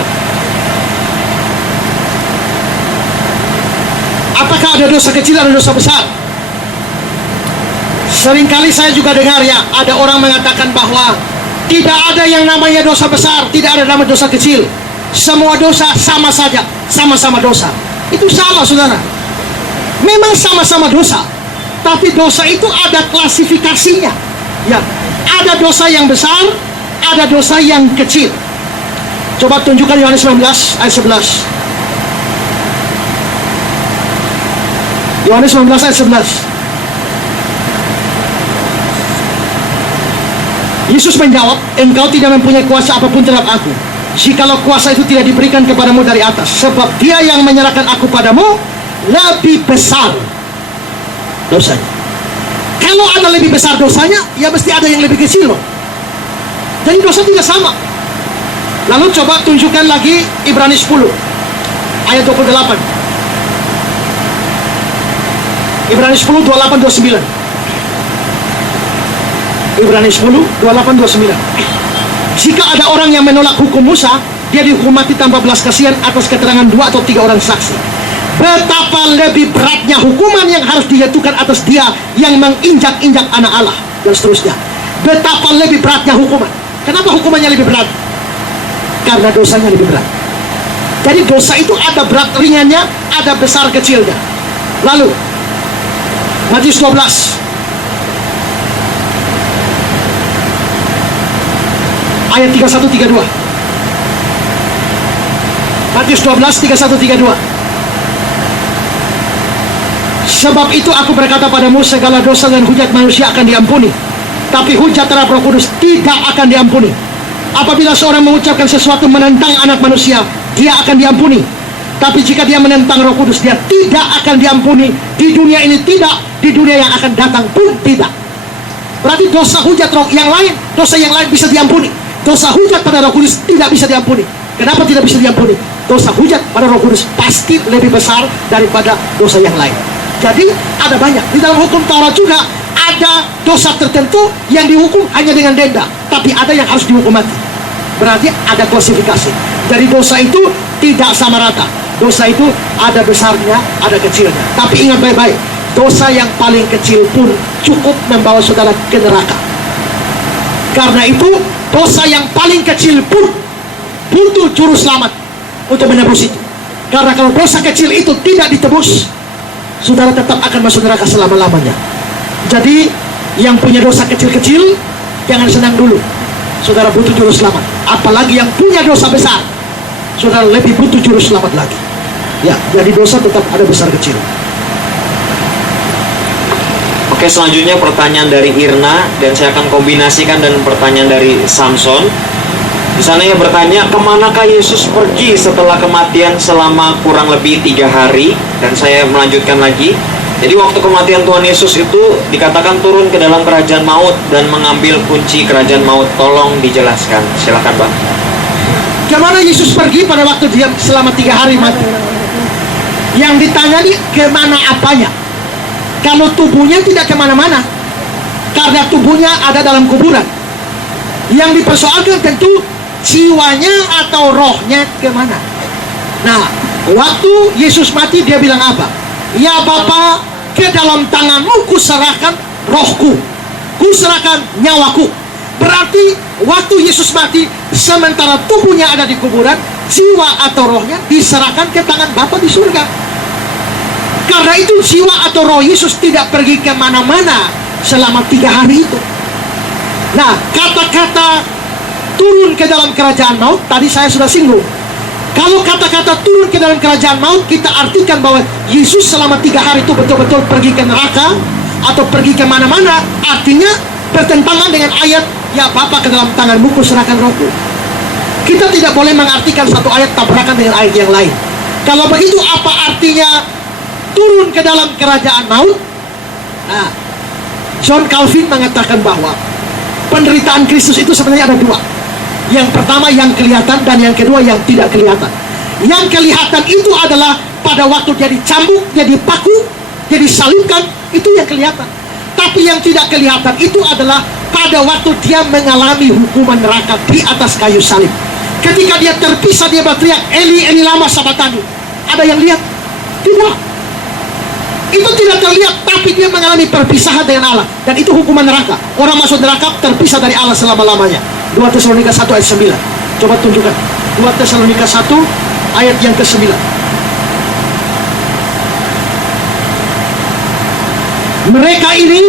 Apakah ada dosa kecil dan dosa besar? Seringkali saya juga dengar ya, ada orang mengatakan bahwa tidak ada yang namanya dosa besar, tidak ada namanya dosa kecil. Semua dosa sama saja, sama-sama dosa. Itu salah, saudara. Memang sama-sama dosa, tapi dosa itu ada klasifikasinya. Ya, ada dosa yang besar, ada dosa yang kecil. Coba tunjukkan Yohanes 19 ayat 11. Yohanes 19 ayat 11. Yesus menjawab, engkau tidak mempunyai kuasa apapun terhadap aku, jikalau kuasa itu tidak diberikan kepadamu dari atas. Sebab dia yang menyerahkan aku padamu lebih besar dosanya. Kalau ada lebih besar dosanya, ya mesti ada yang lebih kecil loh. Jadi dosa tidak sama. Lalu coba tunjukkan lagi Ibrani 10 ayat 28. Ibrani 10 28 29. Ibrani 10 28 29. Jika ada orang yang menolak hukum Musa, dia dihukum mati tanpa belas kasihan atas keterangan 2 atau 3 orang saksi. Betapa lebih beratnya hukuman yang harus dijatuhkan atas dia yang menginjak-injak anak Allah, dan seterusnya. Betapa lebih beratnya hukuman. Kenapa hukumannya lebih berat? Karena dosanya lebih berat. Jadi dosa itu ada berat ringannya, ada besar kecilnya. Lalu Matius 12 ayat 31-32. Matius 12 31-32. Sebab itu aku berkata padamu, segala dosa dan hujat manusia akan diampuni, tapi hujat terhadap Roh Kudus tidak akan diampuni. Apabila seorang mengucapkan sesuatu menentang anak manusia, dia akan diampuni. Tapi jika dia menentang Roh Kudus, dia tidak akan diampuni. Di dunia ini tidak, di dunia yang akan datang pun tidak. Berarti dosa hujat roh yang lain, dosa yang lain bisa diampuni. Dosa hujat pada Roh Kudus tidak bisa diampuni. Kenapa tidak bisa diampuni? Dosa hujat pada Roh Kudus pasti lebih besar daripada dosa yang lain. Jadi ada banyak. Di dalam hukum Taurat juga ada dosa tertentu yang dihukum hanya dengan denda, tapi ada yang harus dihukum mati. Berarti ada klasifikasi. Jadi dosa itu tidak sama rata. Dosa itu ada besarnya, ada kecilnya. Tapi ingat baik-baik, dosa yang paling kecil pun cukup membawa saudara ke neraka. Karena itu dosa yang paling kecil pun butuh juru selamat untuk menebus itu. Karena kalau dosa kecil itu tidak ditebus, saudara tetap akan masuk neraka selama-lamanya. Jadi yang punya dosa kecil-kecil jangan senang dulu. Saudara butuh juru selamat. Apalagi yang punya dosa besar, saudara lebih butuh juru selamat lagi. Ya, jadi dosa tetap ada besar kecil. Oke, selanjutnya pertanyaan dari Irna, dan saya akan kombinasikan dengan pertanyaan dari Samson. Di sana ia bertanya, kemanakah Yesus pergi setelah kematian selama kurang lebih 3 hari? Dan saya melanjutkan lagi. Jadi waktu kematian Tuhan Yesus itu dikatakan turun ke dalam kerajaan maut dan mengambil kunci kerajaan maut. Tolong dijelaskan. Silakan, Bang. Kemana Yesus pergi pada waktu dia selama 3 hari mati? Yang ditanya nih, kemana apanya? Kalau tubuhnya tidak kemana-mana, karena tubuhnya ada dalam kuburan. Yang dipersoalkan tentu jiwanya atau rohnya kemana. Nah, waktu Yesus mati dia bilang apa? Ya Bapa, ke dalam tanganmu kuserahkan rohku, kuserahkan nyawaku. Berarti waktu Yesus mati, sementara tubuhnya ada di kuburan, jiwa atau rohnya diserahkan ke tangan Bapa di surga. Karena itu jiwa atau roh Yesus tidak pergi kemana-mana selama 3 hari itu. Nah, kata-kata turun ke dalam kerajaan maut tadi saya sudah singgung. Kalau kata-kata turun ke dalam kerajaan maut, kita artikan bahwa Yesus selama 3 hari itu betul-betul pergi ke neraka atau pergi kemana-mana. Artinya bertentangan dengan ayat, ya Bapa ke dalam tanganmu kuserahkan rohku. Kita tidak boleh mengartikan satu ayat tabrakan dengan ayat yang lain. Kalau begitu apa artinya turun ke dalam kerajaan maut? Nah, John Calvin mengatakan bahwa penderitaan Kristus itu sebenarnya ada 2. Yang pertama yang kelihatan, dan yang kedua yang tidak kelihatan. Yang kelihatan itu adalah pada waktu dia dicambuk, dia dipaku, dia disalibkan, itu yang kelihatan. Tapi yang tidak kelihatan itu adalah pada waktu dia mengalami hukuman neraka di atas kayu salib. Ketika dia terpisah, dia berteriak, Eli, Eli lama sabatani. Ada yang lihat? Tidak. Itu tidak terlihat, tapi dia mengalami perpisahan dengan Allah. Dan itu hukuman neraka. Orang masuk neraka terpisah dari Allah selama-lamanya. 2 Tesalonika 1 ayat 9. Coba tunjukkan 2 Tesalonika 1 ayat yang ke-9. Mereka ini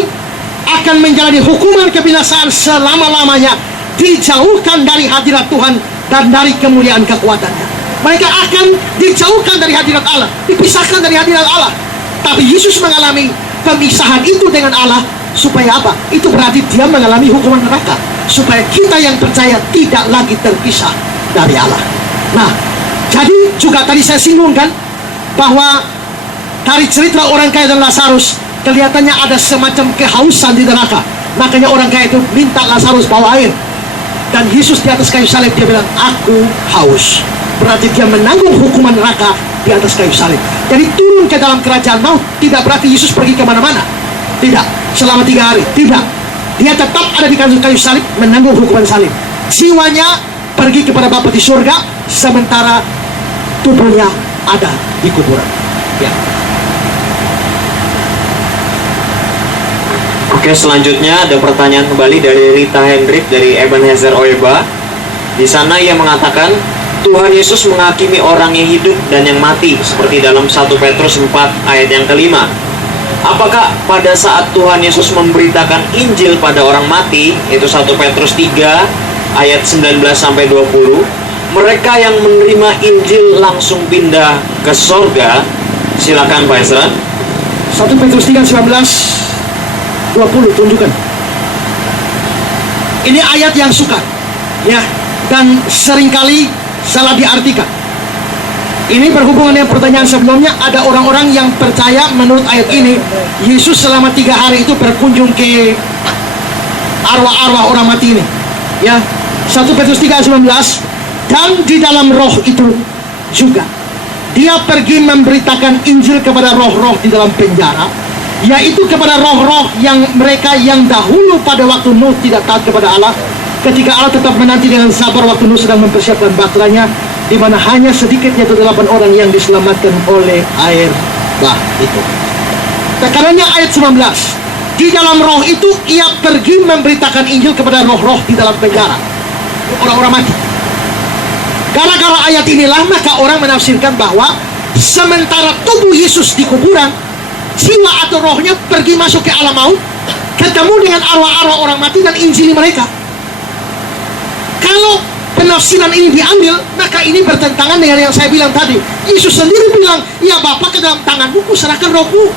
akan menjalani hukuman kebinasaan selama-lamanya dijauhkan dari hadirat Tuhan dan dari kemuliaan kekuatannya. Mereka akan dijauhkan dari hadirat Allah, dipisahkan dari hadirat Allah. Tapi Yesus mengalami pemisahan itu dengan Allah supaya apa? Itu berarti dia mengalami hukuman neraka, supaya kita yang percaya tidak lagi terpisah dari Allah. Nah, jadi juga tadi saya singgungkan bahwa dari cerita orang kaya dan Lazarus, kelihatannya ada semacam kehausan di neraka. Makanya orang kaya itu minta Lazarus bawa air. Dan Yesus di atas kayu salib dia bilang, aku haus. Berarti dia menanggung hukuman neraka di atas kayu salib. Jadi turun ke dalam kerajaan maut tidak berarti Yesus pergi kemana-mana. Tidak, selama 3 hari. Tidak, dia tetap ada di kayu salib menanggung hukuman salib. Jiwanya pergi kepada Bapa di surga, sementara tubuhnya ada di kuburan. Ya. Oke, selanjutnya ada pertanyaan kembali dari Rita Hendrik dari Ebenezer Oeba. Di sana ia mengatakan, Tuhan Yesus menghakimi orang yang hidup dan yang mati seperti dalam 1 Petrus 4 ayat yang kelima. Apakah pada saat Tuhan Yesus memberitakan Injil pada orang mati, yaitu 1 Petrus 3 ayat 19 sampai 20, mereka yang menerima Injil langsung pindah ke sorga? Silakan Pak Ezra. 1 Petrus 3 19 20 tunjukkan. Ini ayat yang sukar, ya, dan seringkali salah diartikan. Ini berhubungan dengan pertanyaan sebelumnya. Ada orang-orang yang percaya menurut ayat ini Yesus selama 3 hari itu berkunjung ke arwah-arwah orang mati ini, ya. 1 Petrus 3:19, dan di dalam roh itu juga dia pergi memberitakan Injil kepada roh-roh di dalam penjara, yaitu kepada roh-roh yang mereka yang dahulu pada waktu Nuh tidak taat kepada Allah, ketika Allah tetap menanti dengan sabar waktu Nuh sedang mempersiapkan baterainya, di mana hanya sedikit yaitu 8 orang yang diselamatkan oleh air bah itu. Tekanannya ayat 19, di dalam roh itu ia pergi memberitakan Injil kepada roh-roh di dalam penjara, orang-orang mati. Gara-gara ayat inilah maka orang menafsirkan bahwa sementara tubuh Yesus di kuburan, jiwa atau rohnya pergi masuk ke alam maut, ketemu dengan arwah-arwah orang mati dan injili mereka. Kalau penafsiran ini diambil, maka ini bertentangan dengan yang saya bilang tadi. Yesus sendiri bilang, ya Bapa, ke dalam tanganmu kuserahkan rohku.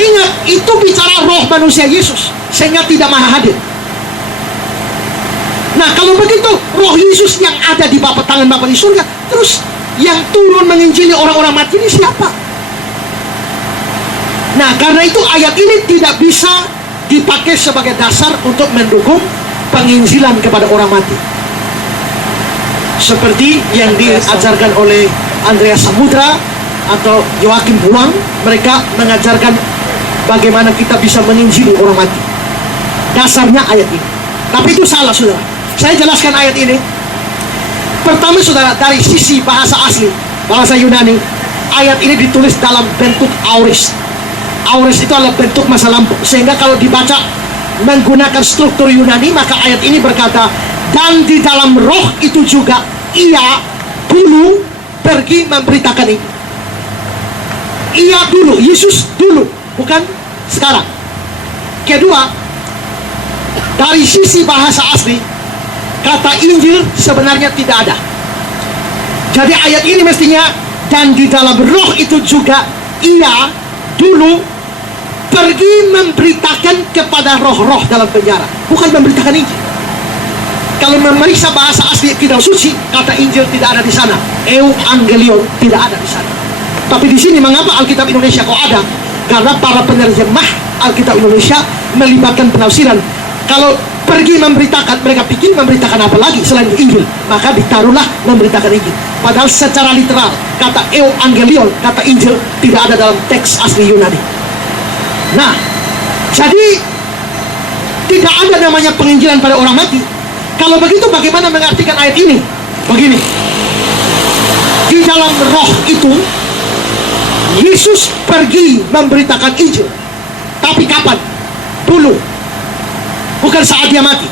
Ingat, itu bicara roh manusia Yesus, sehingga tidak maha hadir. Nah, kalau begitu, roh Yesus yang ada di tangan Bapa di surga, terus yang turun menginjili orang-orang mati ini siapa? Nah, karena itu ayat ini tidak bisa dipakai sebagai dasar untuk mendukung penginjilan kepada orang mati. Seperti yang diajarkan oleh Andreas Samudra atau Joachim Buang, mereka mengajarkan bagaimana kita bisa menginjili orang mati. Dasarnya ayat ini. Tapi itu salah, saudara. Saya jelaskan ayat ini. Pertama, saudara, dari sisi bahasa asli, bahasa Yunani, ayat ini ditulis dalam bentuk aorist. Aorist itu adalah bentuk masa lampau, sehingga kalau dibaca menggunakan struktur Yunani, maka ayat ini berkata, dan di dalam roh itu juga ia dulu pergi memberitakan itu. Ia dulu, Yesus dulu, bukan sekarang. Kedua, dari sisi bahasa asli, kata Injil sebenarnya tidak ada. Jadi ayat ini mestinya, dan di dalam roh itu juga ia dulu pergi memberitakan kepada roh-roh dalam penjara, bukan memberitakan Injil. Kalau memeriksa bahasa asli kitab suci, kata Injil tidak ada di sana. Evangelion tidak ada di sana. Tapi di sini mengapa Alkitab Indonesia kok ada? Karena para penerjemah Alkitab Indonesia melibatkan penafsiran. Kalau pergi memberitakan, mereka pikir memberitakan apa lagi selain Injil, maka ditaruhlah memberitakan Injil. Padahal secara literal kata Evangelion, kata Injil tidak ada dalam teks asli Yunani. Nah, jadi tidak ada namanya penginjilan pada orang mati. Kalau begitu bagaimana mengartikan ayat ini? Begini, di dalam roh itu Yesus pergi memberitakan Injil. Tapi kapan? Dulu, bukan saat dia mati.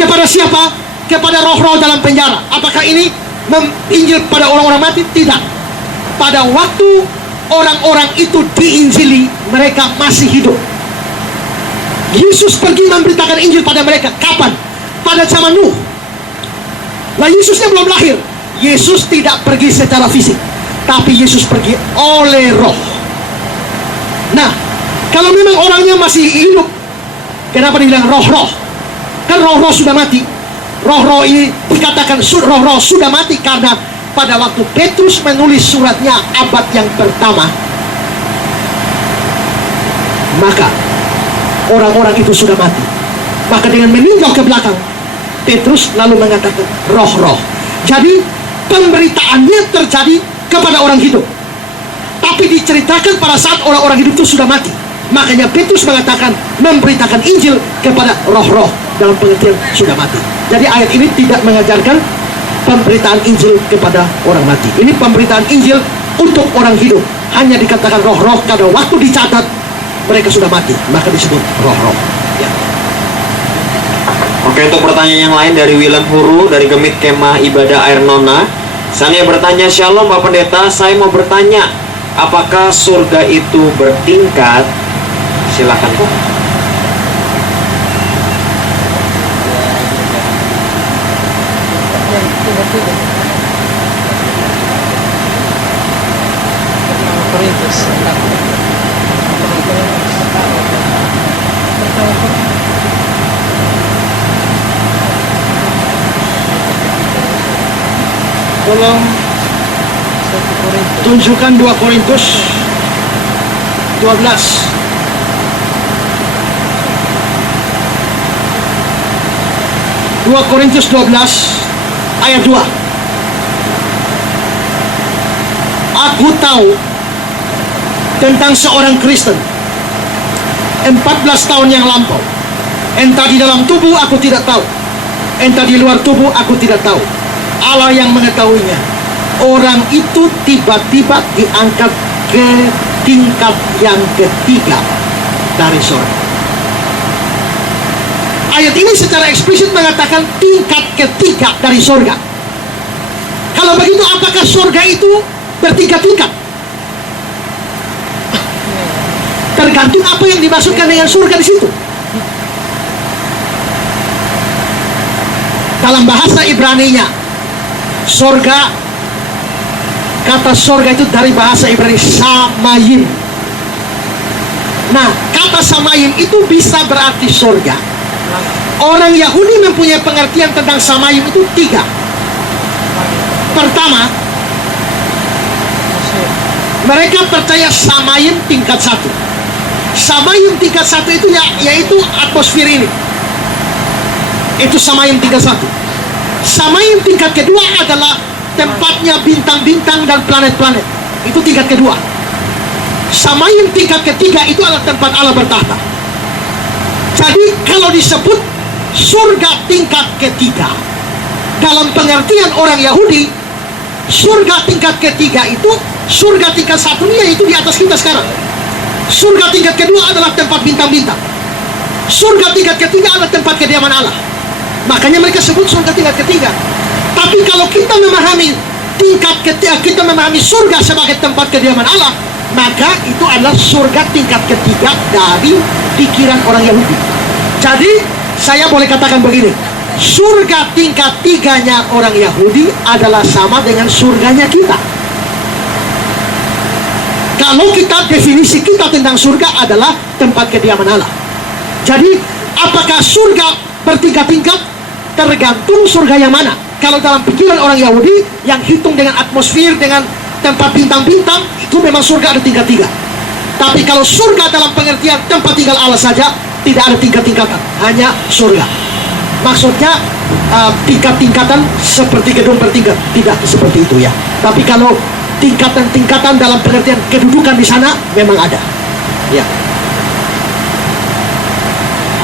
Kepada siapa? Kepada roh-roh dalam penjara. Apakah ini Injil pada orang-orang mati? Tidak. Pada waktu orang-orang itu diinjili, mereka masih hidup. Yesus pergi memberitakan Injil pada mereka. Kapan? pada zaman Nuh. Nah, Yesusnya belum lahir. Yesus tidak pergi secara fisik, tapi Yesus pergi oleh roh. Nah, kalau memang orangnya masih hidup, kenapa dibilang roh-roh? Kan roh-roh sudah mati. Roh-roh ini dikatakan roh-roh sudah mati karena pada waktu Petrus menulis suratnya abad yang pertama, maka orang-orang itu sudah mati. Maka dengan meninjau ke belakang, Petrus lalu mengatakan roh-roh. Jadi pemberitaannya terjadi kepada orang hidup, tapi diceritakan pada saat orang-orang hidup itu sudah mati. Makanya Petrus mengatakan memberitakan Injil kepada roh-roh dalam pengertian sudah mati. Jadi ayat ini tidak mengajarkan pemberitaan Injil kepada orang mati. Ini pemberitaan Injil untuk orang hidup. Hanya dikatakan roh-roh karena waktu dicatat mereka sudah mati, maka disebut roh-roh. Ya. Oke, untuk pertanyaan yang lain dari Willem Huru dari Gemit Kemah Ibadah Air Nona. Saya bertanya, Shalom Pak Pendeta, saya mau bertanya, apakah surga itu bertingkat? Silakan Pak. Yang tiga-tiga. Pertama Korintus 6. Tolong 1 Korintus. tunjukkan 2 Korintus 12. Korintus 12 ayat 2. Aku tahu tentang seorang Kristen 14 tahun yang lampau. Entah di dalam tubuh aku tidak tahu, entah di luar tubuh aku tidak tahu. Allah yang mengetahuinya. Orang itu tiba-tiba diangkat ke tingkat yang ketiga dari surga. Ayat ini secara eksplisit mengatakan tingkat ketiga dari surga. Kalau begitu, apakah surga itu bertingkat-tingkat? Tergantung apa yang dimaksudkan dengan surga di situ. Dalam bahasa Ibrani-nya, surga, kata surga itu dari bahasa Ibrani samayim. Nah, kata samayim itu bisa berarti surga. Orang Yahudi mempunyai pengertian tentang samayim itu 3. Pertama, mereka percaya samayim tingkat 1. Samayim tingkat 1 itu yaitu atmosfer ini. Itu samayim tingkat 1. Samayim tingkat kedua adalah tempatnya bintang-bintang dan planet-planet. Itu tingkat kedua. Samayim tingkat ketiga itu adalah tempat Allah bertahta. Jadi kalau disebut surga tingkat ketiga, dalam pengertian orang Yahudi, surga tingkat ketiga itu surga tingkat 1 yaitu di atas kita sekarang. Surga tingkat kedua adalah tempat bintang-bintang. Surga tingkat ketiga adalah tempat kediaman Allah. Makanya mereka sebut surga tingkat ketiga. Tapi kalau kita memahami tingkat ketiga, kita memahami surga sebagai tempat kediaman Allah, maka itu adalah surga tingkat ketiga dari pikiran orang Yahudi. Jadi saya boleh katakan begini, surga tingkat 3-nya orang Yahudi adalah sama dengan surganya kita. Kalau kita, definisi kita tentang surga adalah tempat kediaman Allah. Jadi apakah surga bertingkat-tingkat? Tergantung surga yang mana. Kalau dalam pikiran orang Yahudi yang hitung dengan atmosfer, dengan tempat bintang-bintang, itu memang surga ada tingkat 3. Tapi kalau surga dalam pengertian tempat tinggal Allah saja, tidak ada tingkat-tingkatan, hanya surga. Maksudnya tingkat-tingkatan seperti gedung bertingkat, tidak seperti itu ya. Tapi kalau tingkatan-tingkatan dalam pengertian kedudukan di sana memang ada. Ya.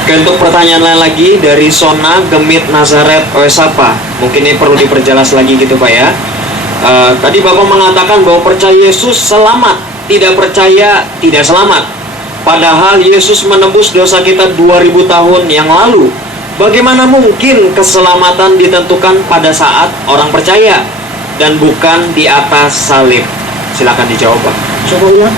Oke, untuk pertanyaan lain lagi dari Sona Gemit Nazaret Oesapa. Mungkin ini perlu diperjelas lagi gitu Pak ya. Tadi Bapak mengatakan bahwa percaya Yesus selamat, tidak percaya tidak selamat. Padahal Yesus menebus dosa kita 2000 tahun yang lalu. Bagaimana mungkin keselamatan ditentukan pada saat orang percaya dan bukan di atas salib? Silakan dijawab Pak. Coba ulang.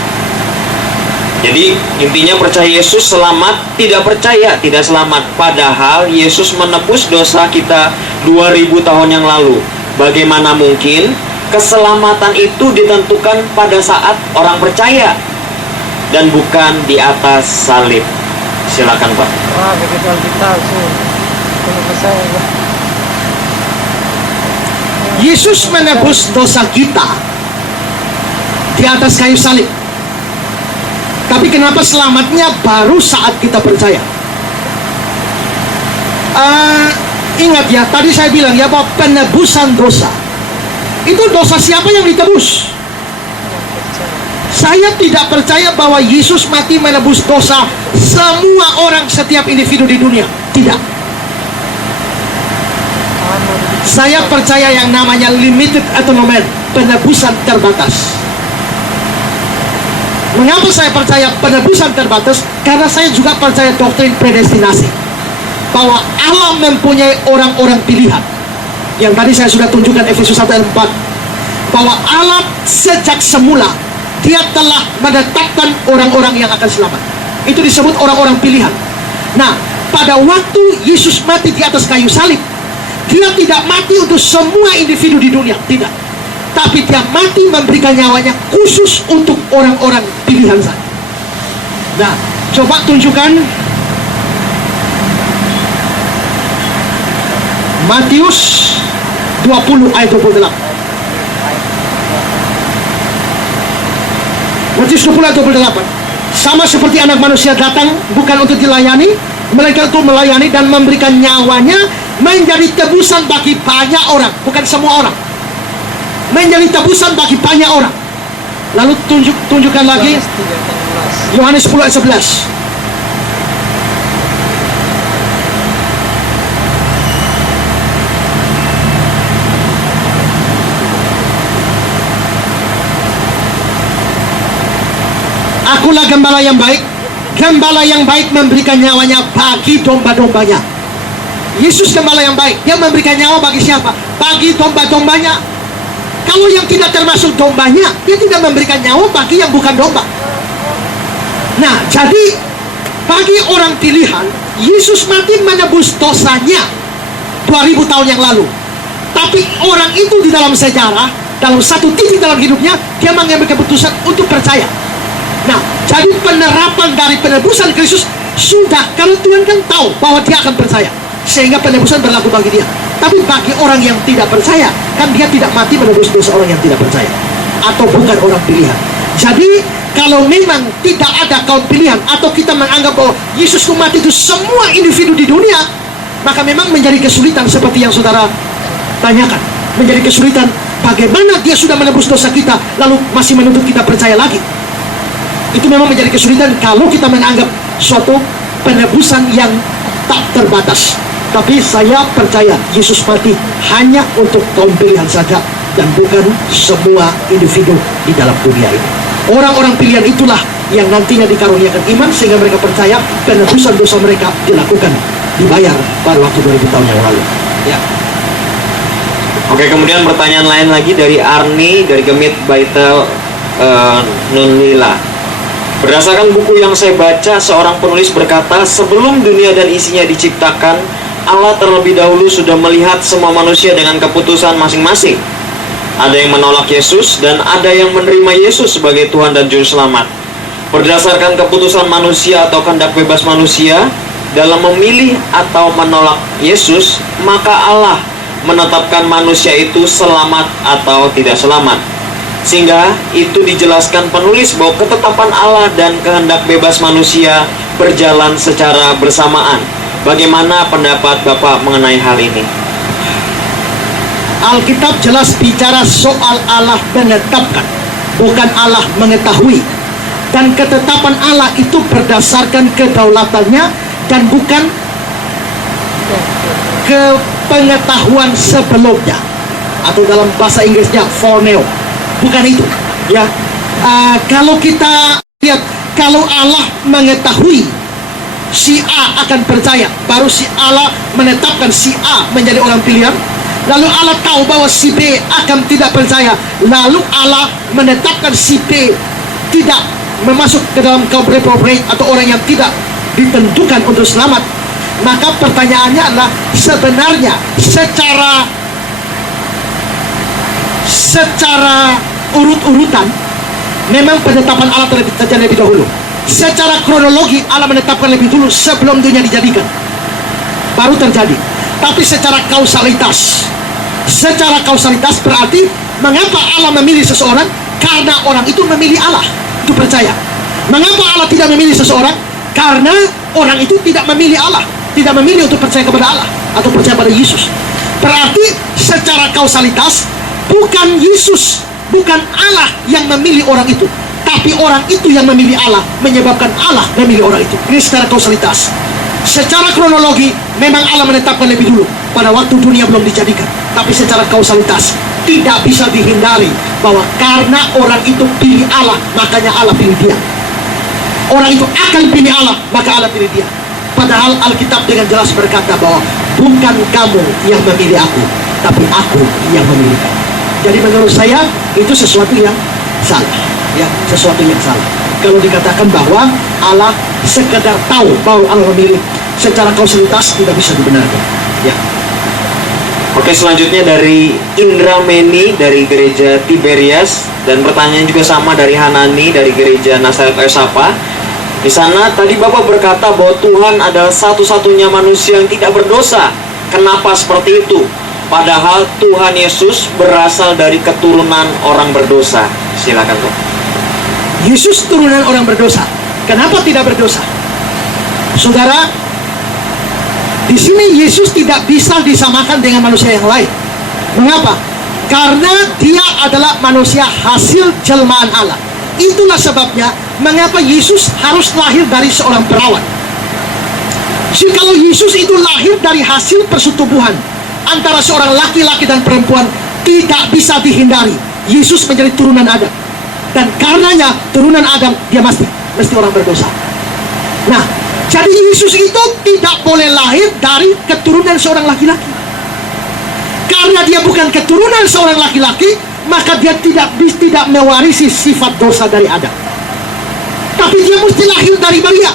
Jadi intinya percaya Yesus selamat, tidak percaya tidak selamat. Padahal Yesus menebus dosa kita 2000 tahun yang lalu. Bagaimana mungkin keselamatan itu ditentukan pada saat orang percaya dan bukan di atas salib? Silakan Pak. Wah, begitu Alkitab sih. Kalau percaya lah. Yesus menebus dosa kita di atas kayu salib. Tapi kenapa selamatnya baru saat kita percaya? Ingat ya, tadi saya bilang ya bahwa penebusan dosa itu dosa siapa yang ditebus? Saya tidak percaya bahwa Yesus mati menebus dosa semua orang, setiap individu di dunia. Tidak. Saya percaya yang namanya limited atonement, penebusan terbatas. Mengapa saya percaya penebusan terbatas? Karena saya juga percaya doktrin predestinasi, bahwa Allah mempunyai orang-orang pilihan. Yang tadi saya sudah tunjukkan Efesus 1 ayat 4, bahwa Allah sejak semula Dia telah menetapkan orang-orang yang akan selamat. Itu disebut orang-orang pilihan. Nah, pada waktu Yesus mati di atas kayu salib, Dia tidak mati untuk semua individu di dunia, tidak. Tapi Dia mati memberikan nyawanya khusus untuk orang-orang pilihan saja. Nah, coba tunjukkan Matius 20 ayat 28. Matius 20 ayat 28. Sama seperti anak manusia datang bukan untuk dilayani, melainkan untuk melayani dan memberikan nyawanya menjadi tebusan bagi banyak orang, bukan semua orang. Menjadi tebusan bagi banyak orang. Lalu tunjukkan lagi Yohanes 10 ayat 11. Akulah gembala yang baik. Gembala yang baik memberikan nyawanya bagi domba-dombanya. Yesus gembala yang baik. Dia memberikan nyawa bagi siapa? Bagi domba-dombanya. Kalau yang tidak termasuk dombanya, Dia tidak memberikan nyawa bagi yang bukan domba. Nah, jadi bagi orang pilihan, Yesus mati menebus dosanya 2000 tahun yang lalu. Tapi orang itu di dalam sejarah, dalam satu titik dalam hidupnya, dia mengambil keputusan untuk percaya. Nah, jadi penerapan dari penebusan Kristus sudah, kalau Tuhan kan tahu bahwa dia akan percaya, sehingga penebusan berlaku bagi dia. Tapi bagi orang yang tidak percaya, kan Dia tidak mati menebus dosa orang yang tidak percaya atau bukan orang pilihan. Jadi kalau memang tidak ada kaum pilihan, atau kita menganggap bahwa Yesus mati itu semua individu di dunia, maka memang menjadi kesulitan seperti yang saudara tanyakan. Menjadi kesulitan bagaimana Dia sudah menebus dosa kita lalu masih menuntut kita percaya lagi. Itu memang menjadi kesulitan kalau kita menganggap suatu penebusan yang tak terbatas. Tapi saya percaya Yesus mati hanya untuk kaum pilihan saja dan bukan semua individu di dalam dunia ini. Orang-orang pilihan itulah yang nantinya dikaruniakan iman sehingga mereka percaya penebusan dosa mereka dilakukan, dibayar pada waktu 2000 tahun yang lalu. Ya. Oke, kemudian pertanyaan lain lagi dari Arni dari Gemit Baitel Nunlila. Berdasarkan buku yang saya baca, seorang penulis berkata, sebelum dunia dan isinya diciptakan, Allah terlebih dahulu sudah melihat semua manusia dengan keputusan masing-masing. Ada yang menolak Yesus dan ada yang menerima Yesus sebagai Tuhan dan Juru Selamat. Berdasarkan keputusan manusia atau kehendak bebas manusia dalam memilih atau menolak Yesus, maka Allah menetapkan manusia itu selamat atau tidak selamat. Sehingga itu dijelaskan penulis bahwa ketetapan Allah dan kehendak bebas manusia berjalan secara bersamaan. Bagaimana pendapat Bapak mengenai hal ini? Alkitab jelas bicara soal Allah menetapkan, bukan Allah mengetahui. Dan ketetapan Allah itu berdasarkan kedaulatannya dan bukan kepengetahuan sebelumnya, atau dalam bahasa Inggrisnya foreknow. Bukan itu, ya. Kalau kita lihat, kalau Allah mengetahui si A akan percaya, baru si Allah menetapkan si A menjadi orang pilihan. Lalu Allah tahu bahwa si B akan tidak percaya, lalu Allah menetapkan si B tidak masuk ke dalam kaum reprobate atau orang yang tidak ditentukan untuk selamat, maka pertanyaannya adalah sebenarnya secara urut-urutan memang penetapan Allah terjadi lebih dahulu. Secara kronologi Allah menetapkan lebih dulu sebelum dunia dijadikan, baru terjadi. Tapi secara kausalitas berarti mengapa Allah memilih seseorang? Karena orang itu memilih Allah, itu percaya. Mengapa Allah tidak memilih seseorang? Karena orang itu tidak memilih Allah, tidak memilih untuk percaya kepada Allah atau percaya pada Yesus. Berarti secara kausalitas bukan Yesus, bukan Allah yang memilih orang itu, tapi orang itu yang memilih Allah, menyebabkan Allah memilih orang itu. Ini secara kausalitas. Secara kronologi memang Allah menetapkan lebih dulu pada waktu dunia belum dijadikan. Tapi secara kausalitas tidak bisa dihindari bahwa karena orang itu pilih Allah, makanya Allah pilih dia. Orang itu akan pilih Allah, maka Allah pilih dia. Padahal Alkitab dengan jelas berkata bahwa bukan kamu yang memilih aku, tapi aku yang memilih kamu. Jadi menurut saya itu sesuatu yang salah, ya, sesuatu yang salah. Kalau dikatakan bahwa Allah sekedar tahu bahwa Allah memilih, secara kausalitas tidak bisa dibenarkan. Ya. Oke, selanjutnya dari Indra Meni dari gereja Tiberias, dan pertanyaan juga sama dari Hanani dari gereja Nazaret Esapa. Di sana tadi Bapak berkata bahwa Tuhan adalah satu-satunya manusia yang tidak berdosa. Kenapa seperti itu? Padahal Tuhan Yesus berasal dari keturunan orang berdosa. Silakan, Pak. Yesus turunan orang berdosa. Kenapa tidak berdosa? Saudara, di sini Yesus tidak bisa disamakan dengan manusia yang lain. Mengapa? Karena dia adalah manusia hasil jelmaan Allah. Itulah sebabnya mengapa Yesus harus lahir dari seorang perawan. Jikalau Yesus itu lahir dari hasil persetubuhan antara seorang laki-laki dan perempuan, tidak bisa dihindari Yesus menjadi turunan Adam. Dan karenanya turunan Adam dia mesti orang berdosa. Nah, jadi Yesus itu tidak boleh lahir dari keturunan seorang laki-laki. Karena dia bukan keturunan seorang laki-laki, maka dia tidak mewarisi sifat dosa dari Adam. Tapi dia mesti lahir dari Maria.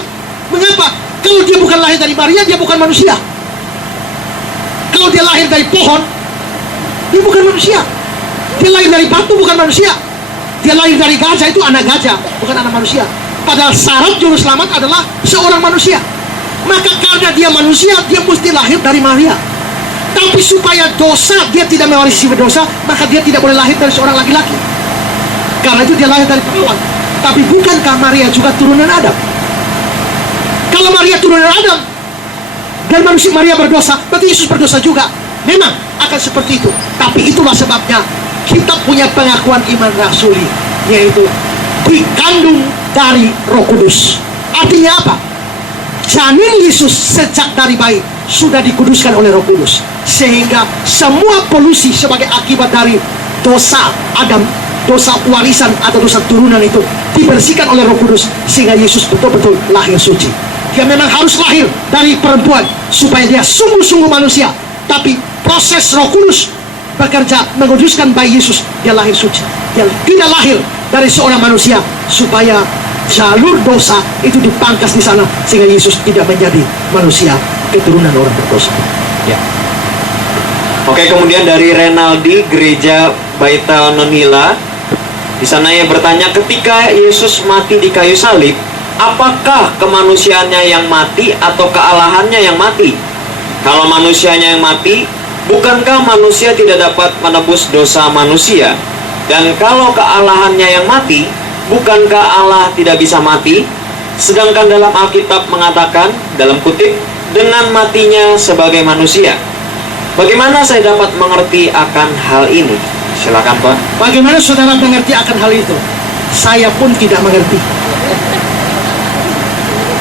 Mengapa? Kalau dia bukan lahir dari Maria, dia bukan manusia. Kalau dia lahir dari pohon, dia bukan manusia. Dia lahir dari batu, bukan manusia. Dia lahir dari gajah, itu anak gajah, bukan anak manusia. Padahal syarat juru selamat adalah seorang manusia. Maka karena dia manusia, dia mesti lahir dari Maria. Tapi supaya dosa, dia tidak mewarisi sifat dosa, maka dia tidak boleh lahir dari seorang laki-laki. Karena itu dia lahir dari perawan. Tapi bukankah Maria juga turunan Adam? Kalau Maria turunan Adam dan manusia Maria berdosa, berarti Yesus berdosa juga. Memang akan seperti itu. Tapi itulah sebabnya kita punya pengakuan iman rasuli, yaitu dikandung dari Roh Kudus. Artinya apa? Janin Yesus sejak dari bayi sudah dikuduskan oleh Roh Kudus, sehingga semua polusi sebagai akibat dari dosa Adam, dosa warisan atau dosa turunan itu dibersihkan oleh Roh Kudus, sehingga Yesus betul-betul lahir suci. Dia memang harus lahir dari perempuan supaya dia sungguh-sungguh manusia, tapi proses Roh Kudus bekerja menguduskan bayi Yesus, dia lahir suci. Dia tidak lahir dari seorang manusia supaya jalur dosa itu dipangkas di sana, sehingga Yesus tidak menjadi manusia keturunan orang berdosa. Ya. Oke, kemudian dari Renaldi gereja Baital Nonila. Di sana ia bertanya, ketika Yesus mati di kayu salib, apakah kemanusiaannya yang mati atau kealahannya yang mati? Kalau manusianya yang mati, bukankah manusia tidak dapat menebus dosa manusia? Dan kalau kealahannya yang mati, bukankah Allah tidak bisa mati? Sedangkan dalam Alkitab mengatakan, dalam kutip, dengan matinya sebagai manusia. Bagaimana saya dapat mengerti akan hal ini? Silakan, Pak. Bagaimana saudara mengerti akan hal itu? Saya pun tidak mengerti.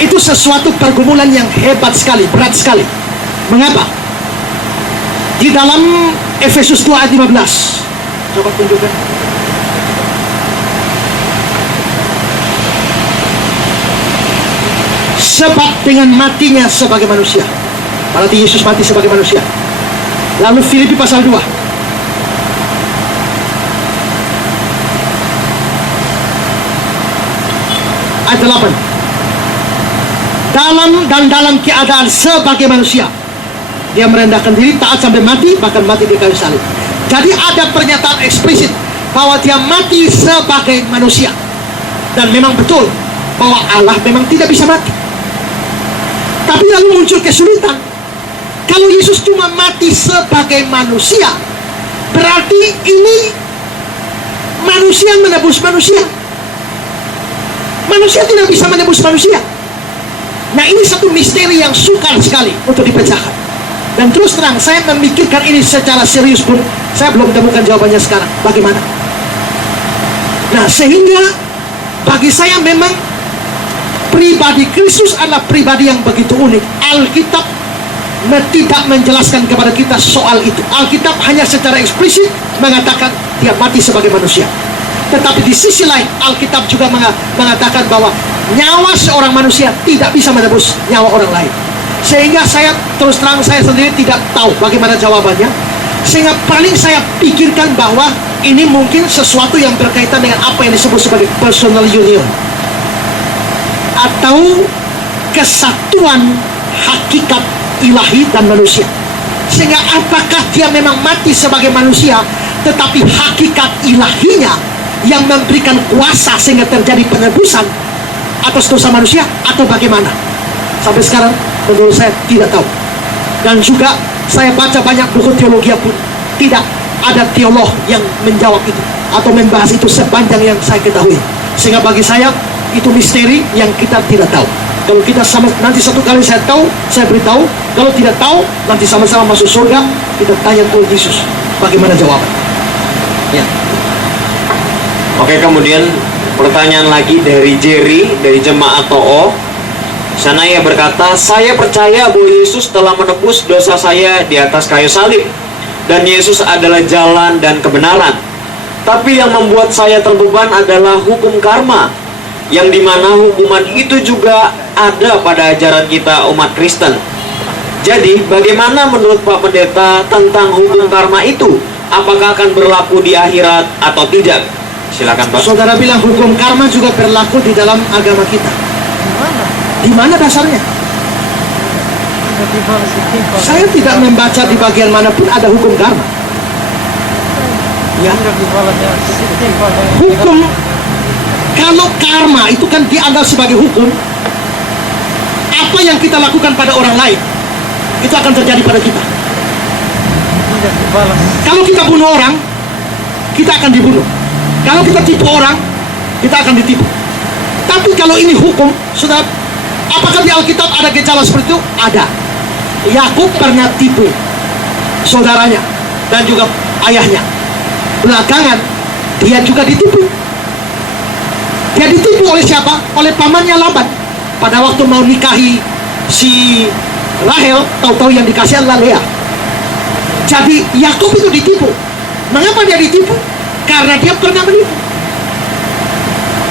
Itu sesuatu pergumulan yang hebat sekali, berat sekali. Mengapa? Di dalam Efesus 2 ayat 15, coba tunjukkan. Sebab dengan matinya sebagai manusia, berarti Yesus mati sebagai manusia. Lalu Filipi pasal 2, ayat 8. Dalam keadaan sebagai manusia, dia merendahkan diri, taat sampai mati, bahkan mati di kayu salib. Jadi ada pernyataan eksplisit bahwa dia mati sebagai manusia. Dan memang betul bahwa Allah memang tidak bisa mati. Tapi lalu muncul kesulitan. Kalau Yesus cuma mati sebagai manusia, berarti ini manusia yang menebus manusia. Manusia tidak bisa menebus manusia. Nah, ini satu misteri yang sukar sekali untuk dipecahkan. Dan terus terang, saya memikirkan ini secara serius pun saya belum temukan jawabannya sekarang. Bagaimana? Nah, sehingga bagi saya memang pribadi Kristus adalah pribadi yang begitu unik. Alkitab tidak menjelaskan kepada kita soal itu. Alkitab hanya secara eksplisit mengatakan dia mati sebagai manusia. Tetapi di sisi lain, Alkitab juga mengatakan bahwa nyawa seorang manusia tidak bisa menebus nyawa orang lain. Sehingga saya terus terang, saya sendiri tidak tahu bagaimana jawabannya. Sehingga paling saya pikirkan bahwa ini mungkin sesuatu yang berkaitan dengan apa yang disebut sebagai personal union, atau kesatuan hakikat ilahi dan manusia. Sehingga apakah dia memang mati sebagai manusia, tetapi hakikat ilahinya yang memberikan kuasa sehingga terjadi penebusan atas dosa manusia, atau bagaimana? Sampai sekarang menurut saya tidak tahu. Dan juga saya baca banyak buku teologi pun tidak ada teolog yang menjawab itu atau membahas itu sepanjang yang saya ketahui. Sehingga bagi saya itu misteri yang kita tidak tahu. Kalau kita sama, nanti satu kali saya tahu, saya beritahu. Kalau tidak tahu, nanti sama-sama masuk surga, kita tanya Tuhan Yesus bagaimana jawaban. Ya. Oke, kemudian pertanyaan lagi dari Jerry dari Jemaat To'o. Sana ia berkata, saya percaya bahwa Yesus telah menebus dosa saya di atas kayu salib, dan Yesus adalah jalan dan kebenaran. Tapi yang membuat saya terbeban adalah hukum karma, yang dimana hukuman itu juga ada pada ajaran kita umat Kristen. Jadi bagaimana menurut Pak Pendeta tentang hukum karma itu? Apakah akan berlaku di akhirat atau tidak? Silakan Pak. Saudara bilang hukum karma juga berlaku di dalam agama kita. Gimana? Di mana dasarnya? Tiba-tiba setimpal. Saya tidak membaca di bagian manapun ada hukum karma. Ya. Tiba-tiba setimpal. Hukum, kalau karma itu kan dianggap sebagai hukum, apa yang kita lakukan pada orang lain itu akan terjadi pada kita. Tidak dibalas. Kalau kita bunuh orang, kita akan dibunuh. Kalau kita tipu orang, kita akan ditipu. Tapi kalau ini hukum, saudara, apakah di Alkitab ada gejala seperti itu? Ada. Yakub pernah tipu saudaranya dan juga ayahnya. Belakangan dia juga ditipu. Dia ditipu oleh siapa? Oleh pamannya Laban. Pada waktu mau nikahi si Rahel, tahu-tahu yang dikasih adalah Lea. Jadi Yakub itu ditipu. Mengapa dia ditipu? Karena dia pernah menipu.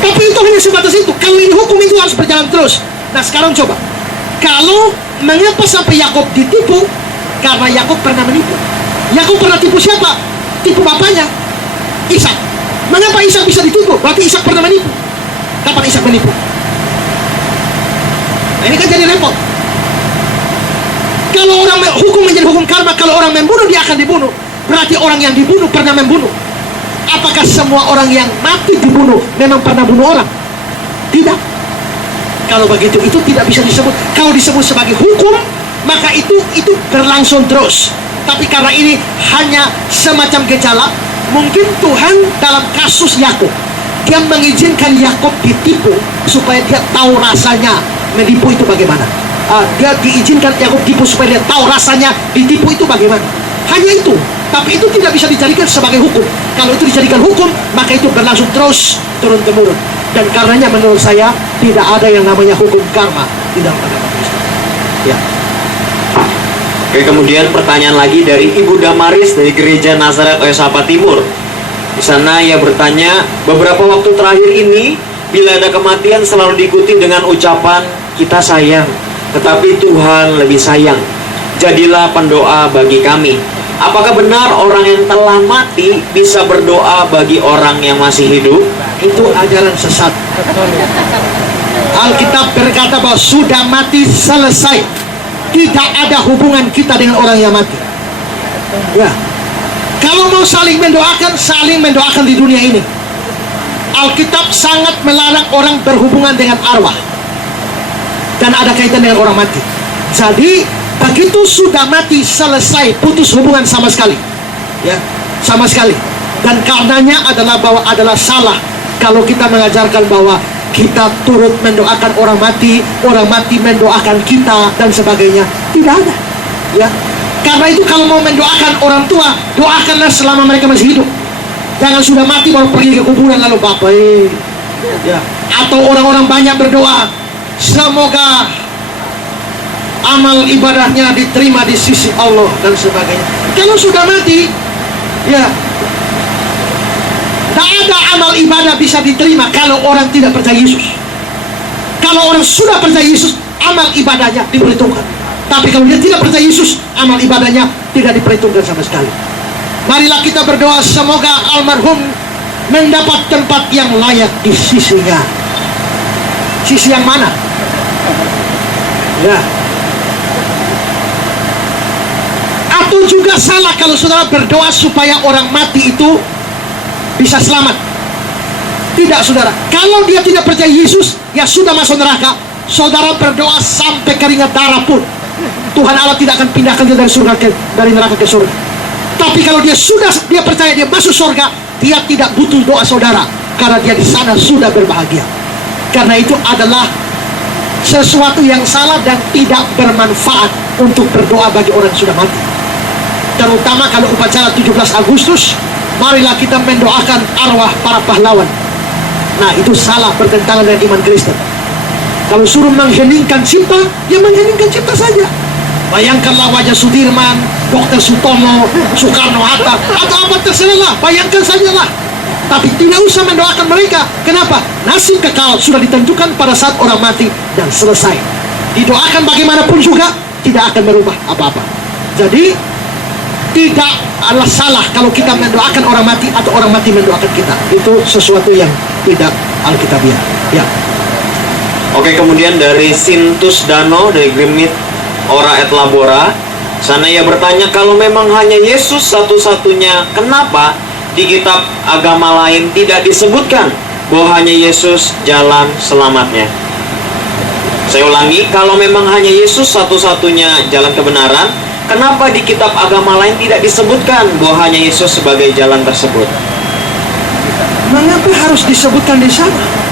Tapi itu hanya sebatas itu. Kalau ini hukum itu harus berjalan terus. Nah sekarang coba, kalau mengapa sampai Yakub ditipu? Karena Yakub pernah menipu. Yakub pernah tipu siapa? Tipu bapaknya, Ishak. Mengapa Ishak bisa ditipu? Berarti Ishak pernah menipu. Kapan Ishak menipu? Nah ini kan jadi repot. Kalau orang hukum menjadi hukum karma, kalau orang membunuh dia akan dibunuh. Berarti orang yang dibunuh pernah membunuh. Apakah semua orang yang mati dibunuh memang pernah bunuh orang? Tidak. Kalau begitu itu tidak bisa disebut. Kalau disebut sebagai hukum, maka itu berlangsung terus. Tapi karena ini hanya semacam gejala, mungkin Tuhan dalam kasus Yakub, dia mengizinkan Yakub ditipu supaya dia tahu rasanya menipu itu bagaimana. Dia diizinkan Yakub tipu supaya dia tahu rasanya ditipu itu bagaimana. Hanya itu. Tapi itu tidak bisa dijadikan sebagai hukum. Kalau itu dijadikan hukum, maka itu berlangsung terus turun-temurun. Dan karenanya menurut saya tidak ada yang namanya hukum karma di dalam agama Kristen. Ya. Oke, kemudian pertanyaan lagi dari Ibu Damaris dari Gereja Nazaret Oyosapa Timur. Di sana ia bertanya, beberapa waktu terakhir ini bila ada kematian selalu diikuti dengan ucapan kita sayang, tetapi Tuhan lebih sayang. Jadilah pendoa bagi kami. Apakah benar orang yang telah mati bisa berdoa bagi orang yang masih hidup? Itu ajaran sesat. Katolik. Alkitab berkata bahwa sudah mati selesai. Tidak ada hubungan kita dengan orang yang mati. Ya. Kalau mau saling mendoakan di dunia ini. Alkitab sangat melarang orang berhubungan dengan arwah dan ada kaitan dengan orang mati. Jadi begitu sudah mati selesai, putus hubungan sama sekali, ya, sama sekali. Dan karenanya adalah salah kalau kita mengajarkan bahwa kita turut mendoakan orang mati mendoakan kita dan sebagainya. Tidak ada, ya. Karena itu kalau mau mendoakan orang tua, doakanlah selama mereka masih hidup. Jangan sudah mati baru pergi ke kuburan lalu bapak, ya. Atau orang-orang banyak berdoa, semoga amal ibadahnya diterima di sisi Allah dan sebagainya. Kalau sudah mati, ya, tidak ada amal ibadah bisa diterima kalau orang tidak percaya Yesus. Kalau orang sudah percaya Yesus, amal ibadahnya diperhitungkan. Tapi kalau dia tidak percaya Yesus, amal ibadahnya tidak diperhitungkan sama sekali. Marilah kita berdoa semoga almarhum mendapat tempat yang layak di sisinya. Sisi yang mana? Ya. Atau juga salah kalau saudara berdoa supaya orang mati itu bisa selamat. Tidak, saudara. Kalau dia tidak percaya Yesus, ya sudah masuk neraka. Saudara berdoa sampai keringat darah pun, Tuhan Allah tidak akan pindahkan dia dari neraka ke surga. Tapi kalau dia percaya dia masuk surga, dia tidak butuh doa saudara, karena dia di sana sudah berbahagia. Karena itu adalah sesuatu yang salah dan tidak bermanfaat untuk berdoa bagi orang yang sudah mati. Terutama kalau upacara 17 Agustus, marilah kita mendoakan arwah para pahlawan. Nah, itu salah, bertentangan dengan iman Kristen. Kalau suruh mengheningkan cipta, ya mengheningkan cipta saja. Bayangkanlah wajah Sudirman, Dr. Sutomo, Soekarno-Hatta, atau apa terserahlah, bayangkan sajalah. Tapi tidak usah mendoakan mereka. Kenapa? Nasib kekal sudah ditentukan pada saat orang mati dan selesai. Didoakan bagaimanapun juga tidak akan berubah apa-apa. Jadi tidak adalah salah kalau kita mendoakan orang mati atau orang mati mendoakan kita. Itu sesuatu yang tidak alkitabiah. Ya. Oke, kemudian dari Sintus Dano dari Grimit Ora et Labora, sana ia bertanya, kalau memang hanya Yesus satu-satunya, kenapa di kitab agama lain tidak disebutkan bahwa hanya Yesus jalan selamatnya? Saya ulangi, kalau memang hanya Yesus satu-satunya jalan kebenaran, kenapa di kitab agama lain tidak disebutkan bahwa hanya Yesus sebagai jalan tersebut? Mengapa harus disebutkan di sana?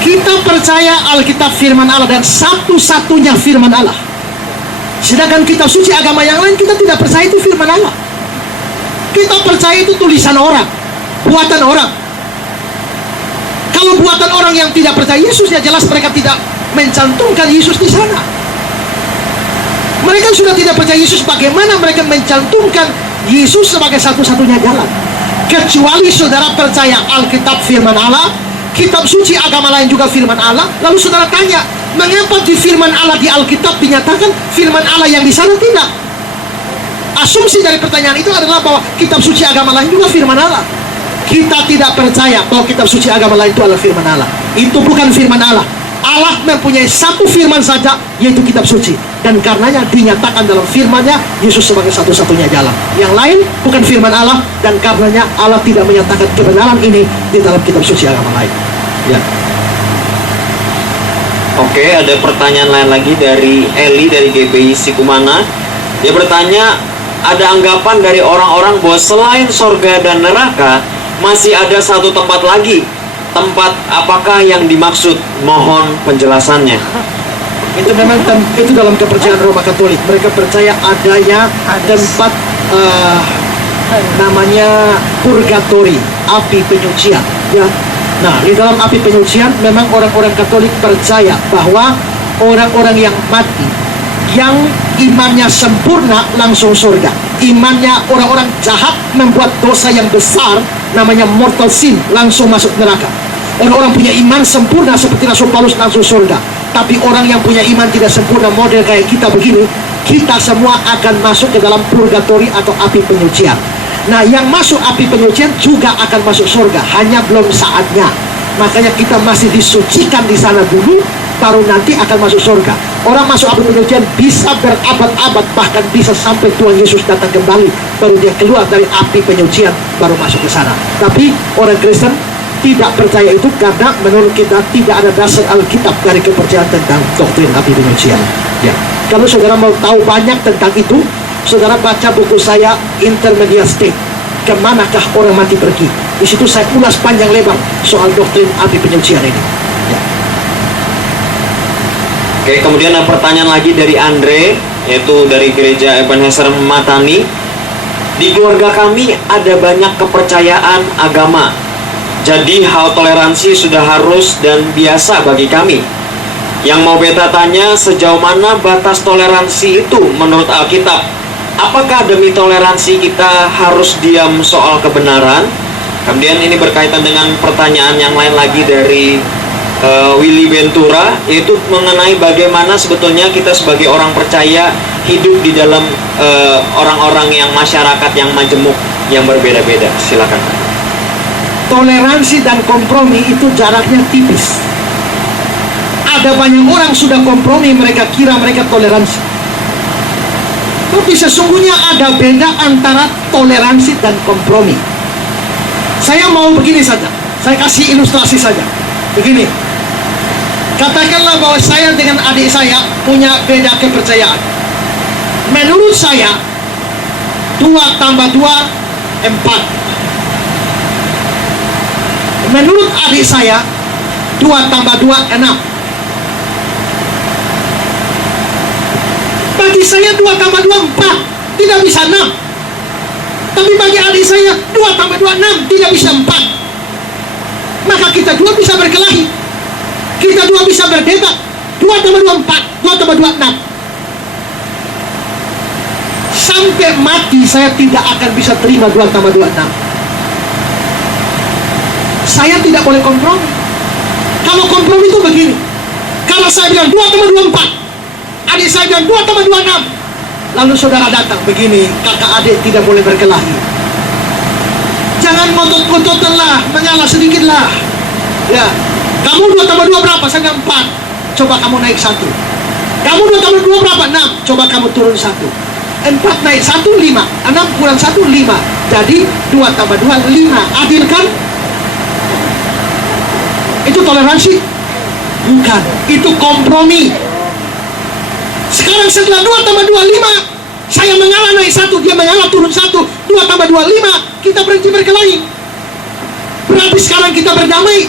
Kita percaya Alkitab firman Allah dan satu-satunya firman Allah. Sedangkan kitab suci agama yang lain kita tidak percaya itu firman Allah. Kita percaya itu tulisan orang, buatan orang. Kalau buatan orang yang tidak percaya Yesus, ya jelas mereka tidak mencantumkan Yesus di sana. Mereka sudah tidak percaya Yesus, bagaimana mereka mencantumkan Yesus sebagai satu-satunya jalan? Kecuali saudara percaya Alkitab firman Allah, kitab suci agama lain juga firman Allah, lalu saudara tanya, mengapa di firman Allah di Alkitab dinyatakan, firman Allah yang di sana tidak? Asumsi dari pertanyaan itu adalah bahwa kitab suci agama lain juga firman Allah. Kita tidak percaya bahwa kitab suci agama lain itu adalah firman Allah. Itu bukan firman Allah. Allah mempunyai satu firman saja, yaitu kitab suci. Dan karenanya dinyatakan dalam firman-Nya Yesus sebagai satu-satunya jalan. Yang lain bukan firman Allah, dan karenanya Allah tidak menyatakan kebenaran ini di dalam kitab suci agama lain. Ya. Oke, ada pertanyaan lain lagi dari Eli dari GBI Sikumana. Dia bertanya, ada anggapan dari orang-orang bahwa selain sorga dan neraka masih ada satu tempat lagi. Tempat apakah yang dimaksud? Mohon penjelasannya. Itu memang itu dalam kepercayaan Roma Katolik. Mereka percaya adanya tempat namanya purgatori, api penyucian. Ya. Nah, di dalam api penyucian memang orang-orang Katolik percaya bahwa orang-orang yang mati, yang imannya sempurna langsung surga. Imannya orang-orang jahat membuat dosa yang besar, namanya mortal sin, langsung masuk neraka. Orang-orang punya iman sempurna seperti Rasul Paulus langsung surga. Tapi orang yang punya iman tidak sempurna model kayak kita begini, kita semua akan masuk ke dalam purgatori atau api penyucian. Nah, yang masuk api penyucian juga akan masuk surga, hanya belum saatnya. Makanya kita masih disucikan di sana dulu, baru nanti akan masuk surga. Orang masuk api penyucian bisa berabad-abad, bahkan bisa sampai Tuhan Yesus datang kembali, baru dia keluar dari api penyucian, baru masuk ke sana. Tapi orang Kristen tidak percaya itu karena menurut kita tidak ada dasar Alkitab dari kepercayaan tentang doktrin api penyucian. Ya, kalau saudara mau tahu banyak tentang itu, saudara baca buku saya Intermediate State. Kemanakah orang mati pergi? Di situ saya ulas panjang lebar soal doktrin api penyucian ini. Ya. Oke, kemudian ada pertanyaan lagi dari Andre, yaitu dari gereja Ebenezer Matani. Di keluarga kami ada banyak kepercayaan agama. Jadi hal toleransi sudah harus dan biasa bagi kami. Yang mau beta tanya, sejauh mana batas toleransi itu menurut Alkitab? Apakah demi toleransi kita harus diam soal kebenaran? Kemudian ini berkaitan dengan pertanyaan yang lain lagi dari Willy Ventura, yaitu mengenai bagaimana sebetulnya kita sebagai orang percaya hidup di dalam orang-orang yang masyarakat yang majemuk yang berbeda-beda. Silakan. Toleransi dan kompromi itu jaraknya tipis. Ada banyak orang sudah kompromi, mereka kira mereka toleransi. Tapi sesungguhnya ada beda antara toleransi dan kompromi. Saya mau begini saja, saya kasih ilustrasi saja. Begini, katakanlah bahwa saya dengan adik saya punya beda kepercayaan. Menurut saya 2 tambah 2 4. Menurut adik saya 2 tambah 2 6. Bagi saya 2 tambah 2 4, tidak bisa 6. Tapi bagi adik saya 2 tambah 2 6, tidak bisa 4. Maka kita dua bisa berkelahi, kita dua bisa berdebat. 2 tambah 2 4, 2 tambah 2 6. Sampai mati saya tidak akan bisa terima 2 tambah 2 6. Saya tidak boleh kompromi. Kalau kompromi itu begini, kalau saya bilang 2 tambah 2 4, adik saya bilang 2 tambah 2 6, lalu saudara datang begini, kakak adik tidak boleh berkelahi. Jangan ngotot-ngototan lah, mengalah sedikit lah. Ya, kamu 2 tambah 2 berapa? Saya bilang 4. Coba kamu naik 1. Kamu 2 tambah 2 berapa? 6. Coba kamu turun 1. 4 naik 1, 5. 6 kurang 1, 5. Jadi 2 tambah 2, 5. Adil kan? Itu toleransi? Bukan. Itu kompromi. Sekarang setelah 2 tambah 2, 5. Saya mengalah naik 1, dia mengalah turun 1. 2 tambah 2, 5. Kita berhenti berkelahi. Berarti sekarang kita berdamai.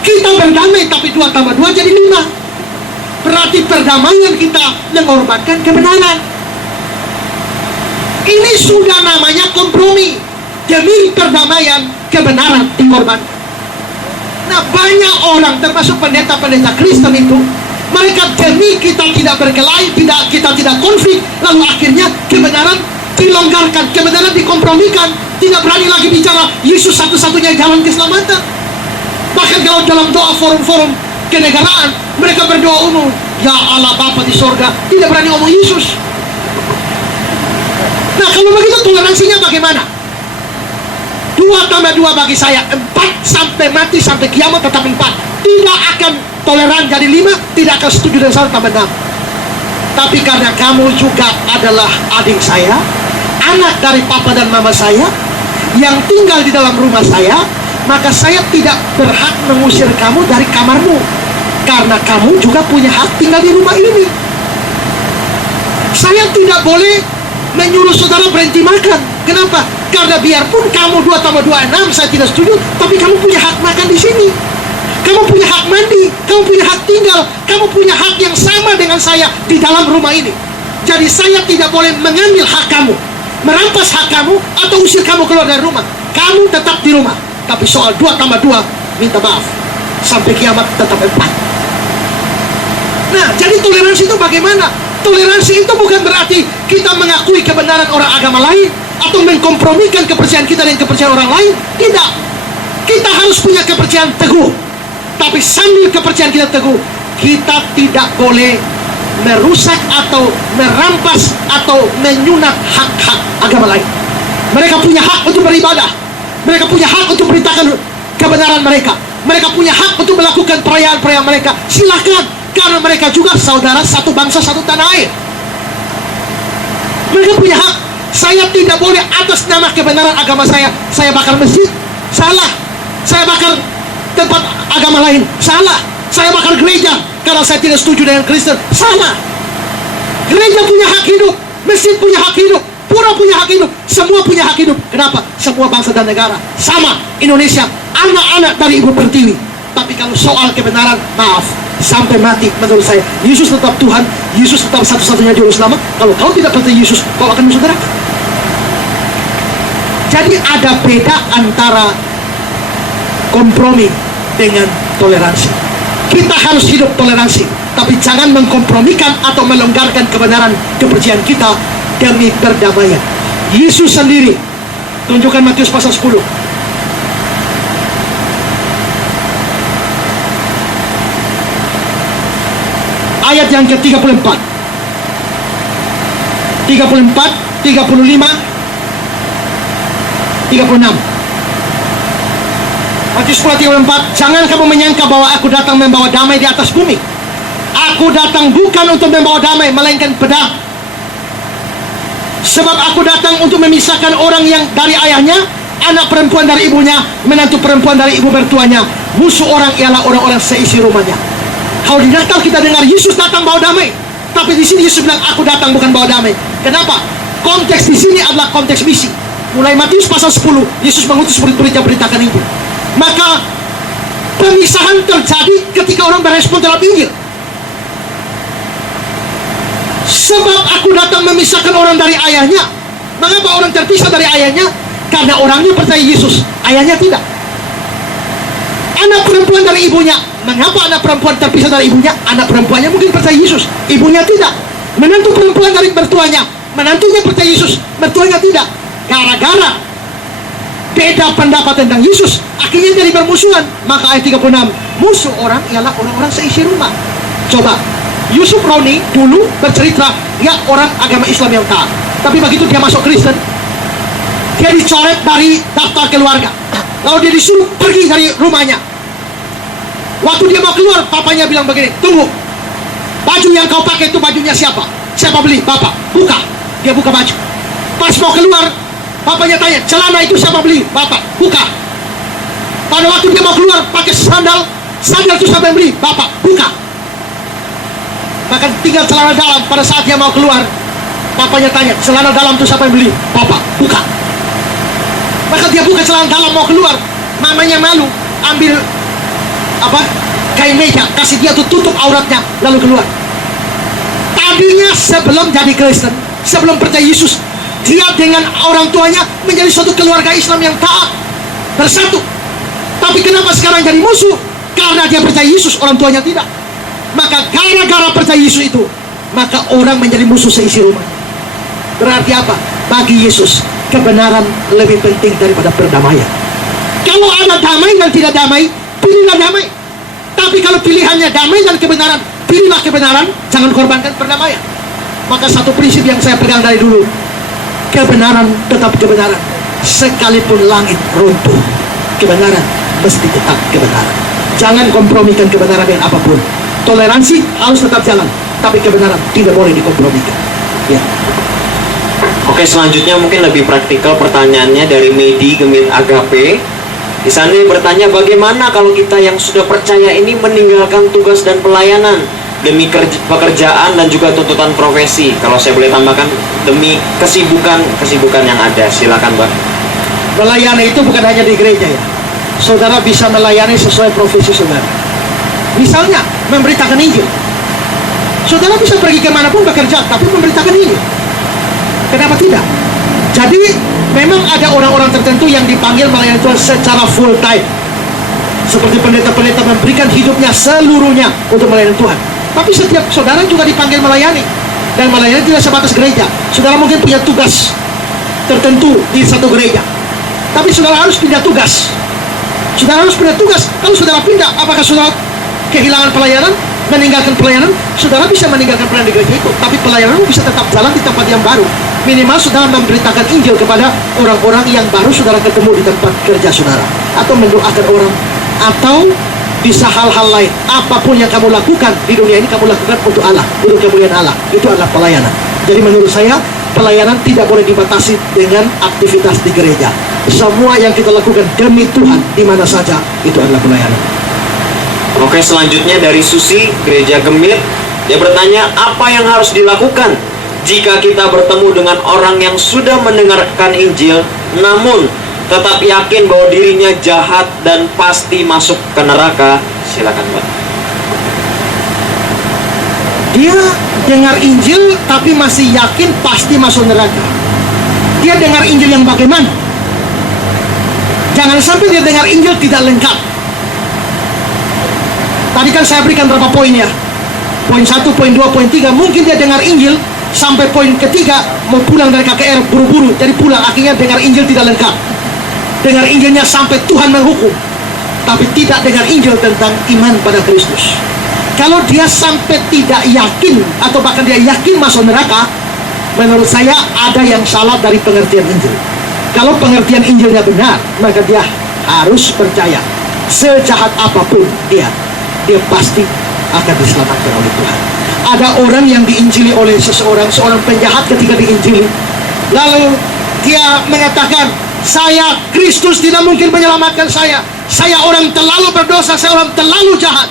Kita berdamai, tapi 2 tambah 2 jadi 5. Berarti perdamaian kita mengorbankan kebenaran. Ini sudah namanya kompromi. Demi perdamaian, kebenaran dikorbankan. Nah, banyak orang termasuk pendeta-pendeta Kristen itu, mereka demi kita tidak berkelahi, kita tidak konflik, lalu akhirnya kebenaran dilonggarkan, kebenaran dikompromikan, tidak berani lagi bicara Yesus satu-satunya jalan keselamatan. Bahkan kalau dalam doa forum-forum kenegaraan, mereka berdoa umum, ya Allah Bapa di sorga, tidak berani ngomong Yesus. Nah, kalau begitu toleransinya bagaimana? 2 tambah 2 bagi saya 4, sampai mati, sampai kiamat tetap 4. Tidak akan toleran jadi 5, tidak akan setuju dengan 1 tambah 6. Tapi karena kamu juga adalah adik saya, anak dari papa dan mama saya, yang tinggal di dalam rumah saya, maka saya tidak berhak mengusir kamu dari kamarmu, karena kamu juga punya hak tinggal di rumah ini. Saya tidak boleh menyuruh saudara berhenti makan. Kenapa? Karena biarpun kamu 2 tambah 2 6, saya tidak setuju, tapi kamu punya hak makan di sini. Kamu punya hak mandi, kamu punya hak tinggal, kamu punya hak yang sama dengan saya di dalam rumah ini. Jadi saya tidak boleh mengambil hak kamu, merampas hak kamu, atau usir kamu keluar dari rumah. Kamu tetap di rumah. Tapi soal 2 tambah 2, minta maaf, sampai kiamat tetap 4. Nah, jadi toleransi itu bagaimana? Toleransi itu bukan berarti kita mengakui kebenaran orang agama lain atau mengkompromikan kepercayaan kita dengan kepercayaan orang lain. Tidak. Kita harus punya kepercayaan teguh. Tapi sambil kepercayaan kita teguh, kita tidak boleh merusak atau merampas atau menyunat hak-hak agama lain. Mereka punya hak untuk beribadah. Mereka punya hak untuk beritakan kebenaran mereka. Mereka punya hak untuk melakukan perayaan-perayaan mereka. Silakan, karena mereka juga saudara satu bangsa satu tanah air. Mereka punya hak. Saya tidak boleh atas nama kebenaran agama saya bakar masjid. Salah. Saya bakar tempat agama lain. Salah. Saya bakar gereja karena saya tidak setuju dengan Kristen. Salah. Gereja punya hak hidup, masjid punya hak hidup, pura punya hak hidup, semua punya hak hidup. Kenapa? Semua bangsa dan negara sama. Indonesia anak-anak dari Ibu Pertiwi. Tapi kalau soal kebenaran, maaf, sampai mati menurut saya Yesus tetap Tuhan, Yesus tetap satu-satunya juru selamat. Kalau kau tidak percaya Yesus, kau akan masuk neraka. Jadi ada beda antara kompromi dengan toleransi. Kita harus hidup toleransi, tapi jangan mengkompromikan atau melonggarkan kebenaran kepercayaan kita demi perdamaian. Yesus sendiri, tunjukkan Matius pasal 10. Ayat yang ke-34, 34, 35, 36. Matius 10:34, jangan kamu menyangka bahwa aku datang membawa damai di atas bumi. Aku datang bukan untuk membawa damai, melainkan pedang. Sebab aku datang untuk memisahkan orang yang dari ayahnya, anak perempuan dari ibunya, menantu perempuan dari ibu mertuanya. Musuh orang ialah orang-orang seisi rumahnya. Kalau di Natal kita dengar Yesus datang bawa damai, tapi di sini Yesus bilang aku datang bukan bawa damai. Kenapa? Konteks di sini adalah konteks misi. Mulai Matius pasal 10, Yesus mengutus murid-murid yang beritakan Injil. Maka pemisahan terjadi ketika orang berespon terhadap Injil. Sebab aku datang memisahkan orang dari ayahnya. Mengapa orang terpisah dari ayahnya? Karena orangnya percaya Yesus, ayahnya tidak. Anak perempuan dari ibunya. Mengapa anak perempuan terpisah dari ibunya? Anak perempuannya mungkin percaya Yesus, ibunya tidak. Menantu perempuan dari mertuanya, menantunya percaya Yesus, mertuanya tidak. Gara-gara beda pendapat tentang Yesus, akhirnya jadi bermusuhan. Maka ayat 36, musuh orang ialah orang-orang seisi rumah. Coba, Yusuf Roni dulu bercerita, ya orang agama Islam yang taat. Tapi begitu dia masuk Kristen, dia dicoret dari daftar keluarga. Lalu dia disuruh pergi dari rumahnya. Waktu dia mau keluar, papanya bilang begini, tunggu, baju yang kau pakai itu bajunya siapa? Siapa beli? Bapak. Buka. Dia buka baju. Pas mau keluar, papanya tanya, celana itu siapa beli? Bapak. Buka. Pada waktu dia mau keluar, pakai sandal itu siapa yang beli? Bapak. Buka. Maka tinggal celana dalam. Pada saat dia mau keluar, papanya tanya, celana dalam itu siapa yang beli? Bapak. Buka. Maka dia buka celana dalam mau keluar. Mamanya malu, ambil kain meja, kasih dia tuh tutup auratnya, lalu keluar. Tadinya sebelum jadi Kristen, sebelum percaya Yesus, dia dengan orang tuanya menjadi suatu keluarga Islam yang taat, bersatu. Tapi kenapa sekarang jadi musuh? Karena dia percaya Yesus, orang tuanya tidak. Maka gara-gara percaya Yesus itu, maka orang menjadi musuh seisi rumah. Berarti apa? Bagi Yesus, kebenaran lebih penting daripada perdamaian. Kalau ada damai dan tidak damai, pilihlah damai. Tapi kalau pilihannya damai dan kebenaran, pilihlah kebenaran, jangan korbankan perdamaian. Maka satu prinsip yang saya pegang dari dulu, kebenaran tetap kebenaran. Sekalipun langit runtuh, kebenaran mesti tetap kebenaran. Jangan kompromikan kebenaran dengan apapun. Toleransi harus tetap jalan, tapi kebenaran tidak boleh dikompromikan. Ya. Oke, selanjutnya mungkin lebih praktikal pertanyaannya dari Medi Gemit Agape. Di sana dia bertanya, bagaimana kalau kita yang sudah percaya ini meninggalkan tugas dan pelayanan demi pekerjaan dan juga tuntutan profesi? Kalau saya boleh tambahkan, demi kesibukan yang ada. Silakan, Bang. Melayani itu bukan hanya di gereja ya. Saudara bisa melayani sesuai profesi saudara. Misalnya, memberitakan Injil. Saudara bisa pergi kemanapun bekerja, tapi memberitakan Injil. Kenapa tidak? Jadi memang ada orang-orang tertentu yang dipanggil melayani Tuhan secara full time. Seperti pendeta-pendeta memberikan hidupnya seluruhnya untuk melayani Tuhan. Tapi setiap saudara juga dipanggil melayani. Dan melayani tidak sebatas gereja. Saudara mungkin punya tugas tertentu di satu gereja. Tapi saudara harus pindah tugas. Saudara harus pindah tugas. Kalau saudara pindah, apakah saudara kehilangan pelayanan? Meninggalkan pelayanan? Saudara bisa meninggalkan pelayanan di gereja itu, tapi pelayanan bisa tetap jalan di tempat yang baru. Minimal saudara memberitakan Injil kepada orang-orang yang baru saudara ketemu di tempat kerja saudara, atau mendoakan orang, atau bisa hal-hal lain. Apapun yang kamu lakukan di dunia ini, kamu lakukan untuk Allah, untuk kemuliaan Allah. Itu adalah pelayanan. Jadi menurut saya, pelayanan tidak boleh dibatasi dengan aktivitas di gereja. Semua yang kita lakukan demi Tuhan di mana saja, itu adalah pelayanan. Oke, selanjutnya dari Susi, Gereja Gemit. Dia bertanya, apa yang harus dilakukan jika kita bertemu dengan orang yang sudah mendengarkan Injil, namun tetap yakin bahwa dirinya jahat dan pasti masuk ke neraka? Silakan, Mbak. Dia dengar Injil tapi masih yakin pasti masuk neraka. Dia dengar Injil yang bagaimana? Jangan sampai dia dengar Injil tidak lengkap. Tadi kan saya berikan berapa poin ya? Poin 1, poin 2, poin 3. Mungkin dia dengar Injil sampai poin ketiga, mau pulang dari KKR buru-buru, jadi pulang, akhirnya dengar Injil tidak lengkap. Dengar Injilnya sampai Tuhan menghukum, tapi tidak dengar Injil tentang iman pada Kristus. Kalau dia sampai tidak yakin, atau bahkan dia yakin masuk neraka, menurut saya ada yang salah dari pengertian Injil. Kalau pengertian Injilnya benar, maka dia harus percaya, sejahat apapun dia pasti akan diselamatkan oleh Tuhan. Ada orang yang diinjili oleh seorang penjahat. Ketika diinjili, lalu dia mengatakan, saya Kristus tidak mungkin menyelamatkan saya orang terlalu berdosa, saya orang terlalu jahat.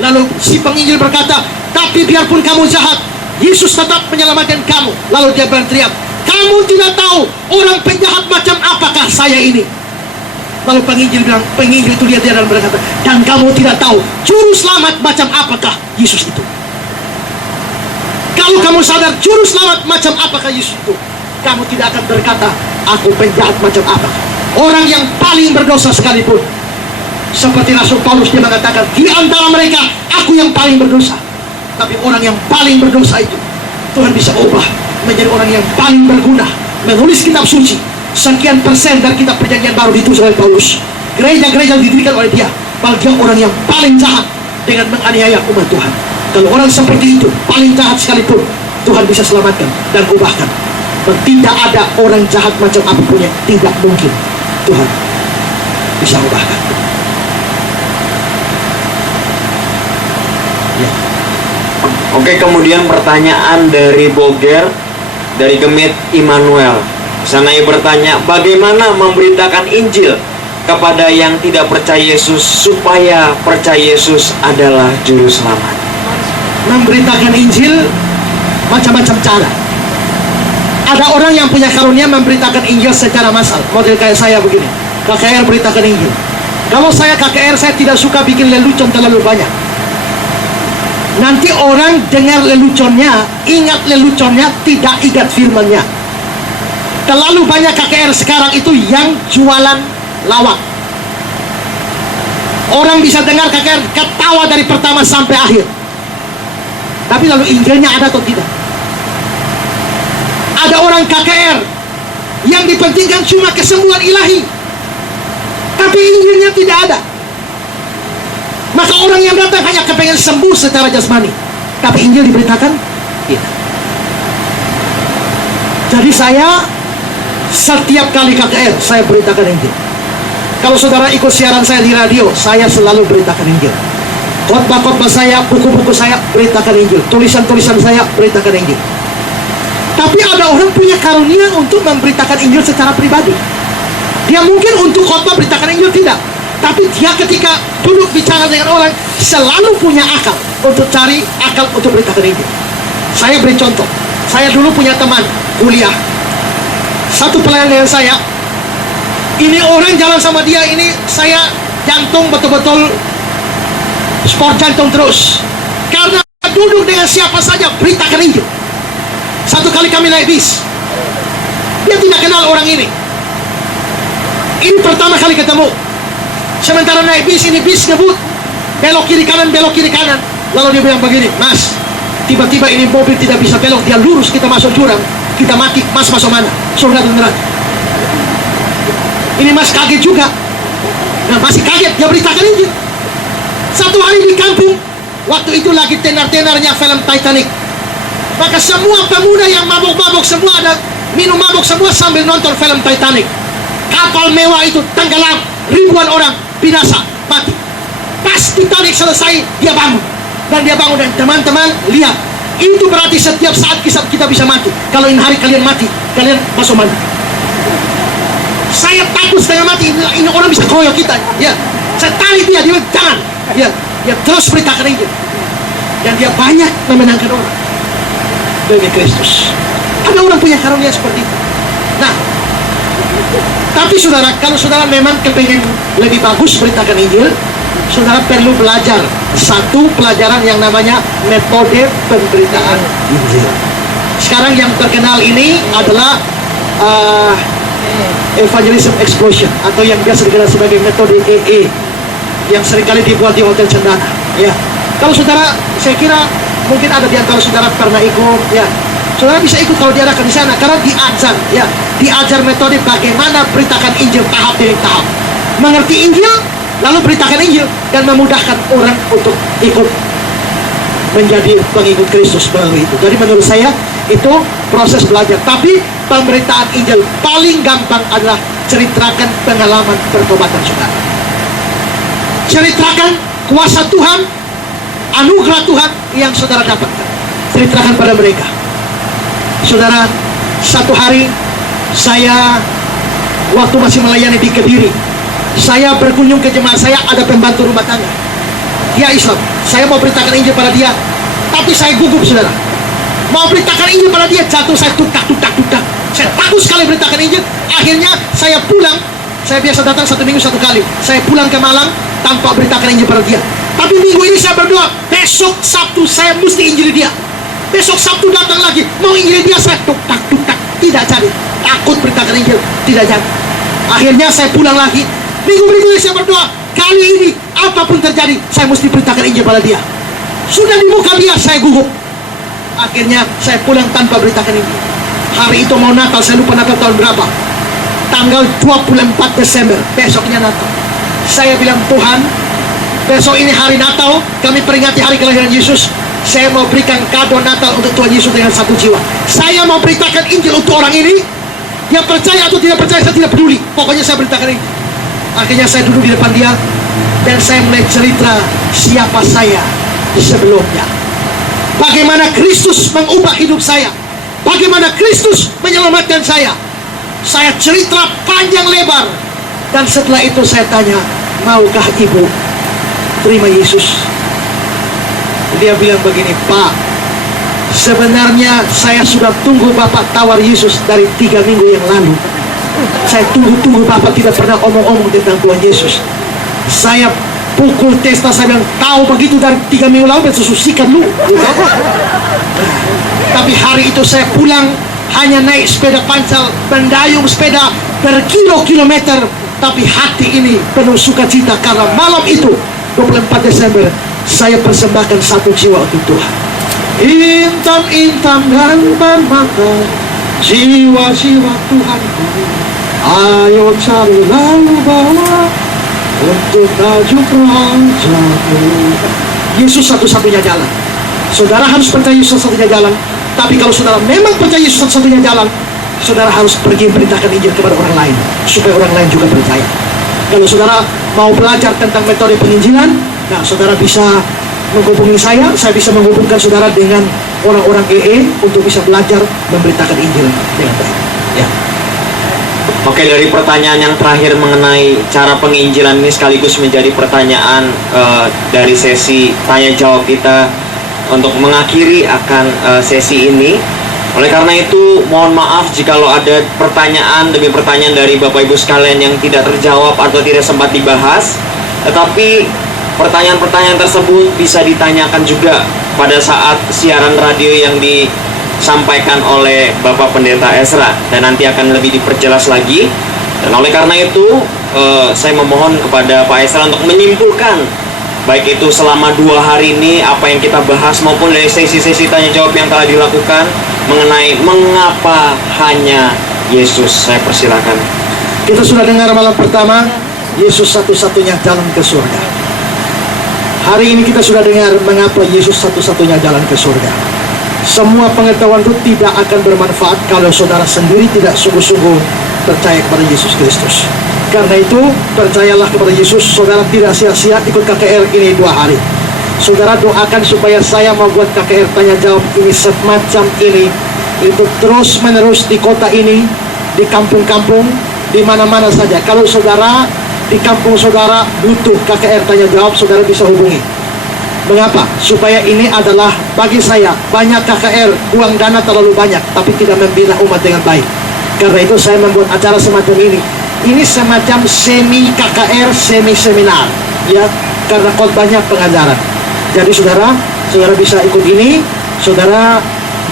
Lalu si penginjil berkata, tapi biarpun kamu jahat, Yesus tetap menyelamatkan kamu. Lalu dia berteriak, kamu tidak tahu orang penjahat macam apakah saya ini. Lalu penginjil itu lihat dia dan berkata, dan kamu tidak tahu juru selamat macam apakah Yesus itu. Kalau kamu sadar juru selamat macam apakah Yesus itu, kamu tidak akan berkata, aku penjahat macam apa. Orang yang paling berdosa sekalipun, seperti Rasul Paulus, dia mengatakan, di antara mereka aku yang paling berdosa. Tapi orang yang paling berdosa itu Tuhan bisa ubah menjadi orang yang paling berguna, menulis kitab suci. Sekian persen dari kitab perjanjian baru ditulis oleh Paulus. Gereja-gereja didirikan oleh dia. Padahal dia orang yang paling jahat dengan menganiaya umat Tuhan. Kalau orang seperti itu, paling jahat sekalipun, Tuhan bisa selamatkan dan ubahkan. Dan tidak ada orang jahat macam apapun yang tidak mungkin Tuhan bisa ubahkan. Ya. Oke, kemudian pertanyaan dari Boger, dari Gemit Immanuel. Sana ia bertanya, bagaimana memberitakan Injil kepada yang tidak percaya Yesus supaya percaya Yesus adalah juru selamat? Memberitakan Injil macam-macam cara. Ada orang yang punya karunia memberitakan Injil secara massal, model kayak saya begini. KKR beritakan Injil. Kalau saya KKR, saya tidak suka bikin lelucon terlalu banyak. Nanti orang dengar leluconnya, ingat leluconnya, tidak ingat firmannya. Terlalu banyak KKR sekarang itu yang jualan lawak. Orang bisa dengar KKR ketawa dari pertama sampai akhir, tapi lalu Injilnya ada atau tidak? Ada orang KKR yang dipentingkan cuma kesembuhan ilahi, tapi Injilnya tidak ada. Maka orang yang datang hanya kepengen sembuh secara jasmani, tapi Injil diberitakan tidak. Jadi saya setiap kali KKR, saya beritakan Injil. Kalau saudara ikut siaran saya di radio, saya selalu beritakan Injil. Khotbah-khotbah saya, buku-buku saya, beritakan Injil. Tulisan-tulisan saya, beritakan Injil. Tapi ada orang punya karunia untuk memberitakan Injil secara pribadi. Dia mungkin untuk khotbah beritakan Injil tidak, tapi dia ketika duduk bicara dengan orang selalu punya akal untuk cari akal untuk beritakan Injil. Saya beri contoh. Saya dulu punya teman kuliah, satu pelayan dengan saya. Ini orang jalan sama dia, ini saya jantung betul-betul sport jantung terus, karena duduk dengan siapa saja beritakan Injil. Satu kali kami naik bis, dia tidak kenal orang ini. Ini pertama kali ketemu. Sementara naik bis, ini bis ngebut, belok kiri kanan, belok kiri kanan. Lalu dia bilang begini, mas, tiba-tiba ini mobil tidak bisa belok, dia lurus, kita masuk jurang, kita mati. Mas masuk mana? Surga atau neraka? Ini mas kaget juga. Nah, masih kaget, dia beritakan Injil. Satu hari di kampung, waktu itu lagi tenar-tenarnya film Titanic. Maka semua pemuda yang mabuk-mabuk semua ada, minum mabuk semua sambil nonton film Titanic. Kapal mewah itu tenggelam, ribuan orang. binasa, mati. Pas Titanic selesai, dia bangun. Dan dia bangun, dan teman-teman lihat, itu berarti setiap saat kita bisa mati. Kalau ini hari kalian mati, kalian masuk mati. Saya takut setengah mati, ini orang bisa koyok kita. Ya, saya tarik dia bilang jangan. Ya, dia terus beritakan Injil. Dan dia banyak memenangkan orang demi Kristus. Ada orang punya karunia seperti itu. Nah, tapi saudara, kalau saudara memang kepengen lebih bagus beritakan Injil, saudara perlu belajar satu pelajaran yang namanya metode pemberitaan Injil. Sekarang yang terkenal ini adalah evangelism explosion, atau yang biasa dikenal sebagai metode EE, yang seringkali dibuat di Hotel Cendana. Ya, kalau saudara, saya kira mungkin ada di antara saudara pernah ikut. Ya, saudara bisa ikut kalau diadakan di sana, karena diajar, ya, diajar metode bagaimana beritakan Injil tahap demi tahap. Mengerti Injil, lalu beritakan Injil, dan memudahkan orang untuk ikut menjadi pengikut Kristus melalui itu. Jadi menurut saya itu proses belajar. Tapi pemberitaan Injil paling gampang adalah ceritakan pengalaman pertobatan saudara. Ceritakan kuasa Tuhan, anugerah Tuhan yang saudara dapatkan. Ceritakan pada mereka. Saudara, satu hari saya waktu masih melayani di Kediri, saya berkunjung ke jemaat saya, ada pembantu rumah tangga. Dia Islam. Saya mau beritakan Injil pada dia, tapi saya gugup saudara. Mau beritakan Injil pada dia, jatuh saya tutak. Saya takut sekali beritakan Injil. Akhirnya saya pulang. Saya biasa datang 1 minggu 1 kali. Saya pulang ke Malang tanpa beritakan Injil pada dia. Tapi minggu ini saya berdoa, besok Sabtu saya mesti Injili dia. Besok Sabtu datang lagi, mau Injili dia, saya tutak. Tidak jadi. Takut beritakan Injil, tidak jadi. Akhirnya saya pulang lagi. Minggu berikutnya saya berdoa, kali ini apapun terjadi, saya mesti beritakan Injil pada dia. Sudah di muka dia, saya gugup. Akhirnya saya pulang tanpa beritakan Injil. Hari itu mau Natal, saya lupa Natal tahun berapa. Tanggal 24 Desember, besoknya Natal. Saya bilang, Tuhan, besok ini hari Natal, kami peringati hari kelahiran Yesus. Saya mau berikan kado Natal untuk Tuhan Yesus dengan 1 jiwa. Saya mau beritakan Injil untuk orang ini. Yang percaya atau tidak percaya, saya tidak peduli. Pokoknya saya beritakan Injil. Akhirnya saya duduk di depan dia, dan saya mulai cerita siapa saya sebelumnya. Bagaimana Kristus mengubah hidup saya. Bagaimana Kristus menyelamatkan saya. Saya cerita panjang lebar. Dan setelah itu saya tanya, maukah ibu terima Yesus? Dia bilang begini, Pak, sebenarnya saya sudah tunggu Bapak tawar Yesus dari 3 minggu yang lalu. Saya tunggu Bapak tidak pernah omong-omong tentang Tuhan Yesus. Saya pukul testa, saya bilang, tahu begitu dari 3 minggu lalu, bersusikan lu. Tapi hari itu saya pulang, hanya naik sepeda pancal, mendayung sepeda berkilo-kilometer, tapi hati ini penuh sukacita karena malam itu 24 Desember saya persembahkan 1 jiwa untuk Tuhan. Intam-intam dan bermata, jiwa-jiwa Tuhanku, ayo cari lalu bawa untuk maju perajaku. Yesus satu-satunya jalan. Saudara harus percaya Yesus satu-satunya jalan. Tapi kalau saudara memang percaya Yesus satu-satunya jalan, saudara harus pergi beritakan Injil kepada orang lain, supaya orang lain juga percaya. Kalau saudara mau belajar tentang metode penginjilan, nah saudara bisa menghubungi saya bisa menghubungkan saudara dengan orang-orang EE untuk bisa belajar memberitakan Injil dengan baik. Ya. Oke, dari pertanyaan yang terakhir mengenai cara penginjilan ini sekaligus menjadi pertanyaan dari sesi tanya jawab kita untuk mengakhiri akan sesi ini. Oleh karena itu, mohon maaf jikalau ada pertanyaan demi pertanyaan dari Bapak Ibu sekalian yang tidak terjawab atau tidak sempat dibahas. Tetapi pertanyaan-pertanyaan tersebut bisa ditanyakan juga pada saat siaran radio yang disampaikan oleh Bapak Pendeta Ezra, dan nanti akan lebih diperjelas lagi. Dan oleh karena itu, saya memohon kepada Pak Ezra untuk menyimpulkan baik itu selama 2 hari ini apa yang kita bahas maupun dari sesi-sesi tanya jawab yang telah dilakukan mengenai mengapa hanya Yesus. Saya persilakan. Kita sudah dengar malam pertama, Yesus satu-satunya jalan ke surga. Hari ini kita sudah dengar mengapa Yesus satu-satunya jalan ke surga. Semua pengetahuan itu tidak akan bermanfaat kalau saudara sendiri tidak sungguh-sungguh percaya kepada Yesus Kristus. Karena itu, percayalah kepada Yesus. Saudara tidak sia-sia ikut KKR ini 2 hari. Saudara doakan supaya saya membuat KKR tanya jawab ini semacam ini, itu terus menerus di kota ini, di kampung-kampung, di mana-mana saja. Kalau saudara di kampung saudara butuh KKR tanya jawab, saudara bisa hubungi. Mengapa? Supaya ini adalah bagi saya, banyak KKR uang dana terlalu banyak tapi tidak membina umat dengan baik. Karena itu saya membuat acara semacam ini. Ini semacam semi KKR, semi seminar, ya, karena khotbahnya pengajaran. Jadi saudara bisa ikut ini. Saudara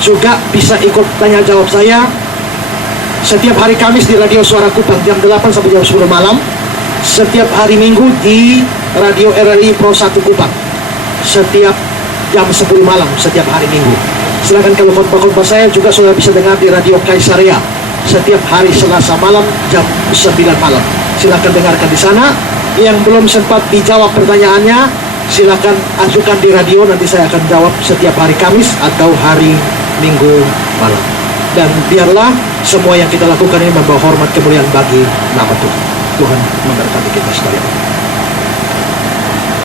juga bisa ikut tanya jawab saya setiap hari Kamis di Radio Suara Kupang jam 8 sampai jam 10 malam. Setiap hari Minggu di Radio RRI Pro 1 Kupang setiap jam 10 malam setiap hari Minggu. Silakan kalau khotbah-khotbah saya juga saudara bisa dengar di Radio Kaisaria setiap hari Selasa malam jam 9 malam. Silakan dengarkan di sana. Yang belum sempat dijawab pertanyaannya, silakan ajukan di radio, nanti saya akan jawab setiap hari Kamis atau hari Minggu malam. Dan biarlah semua yang kita lakukan ini membawa hormat kemuliaan bagi nama Tuhan. Tuhan memberkati kita sekalian.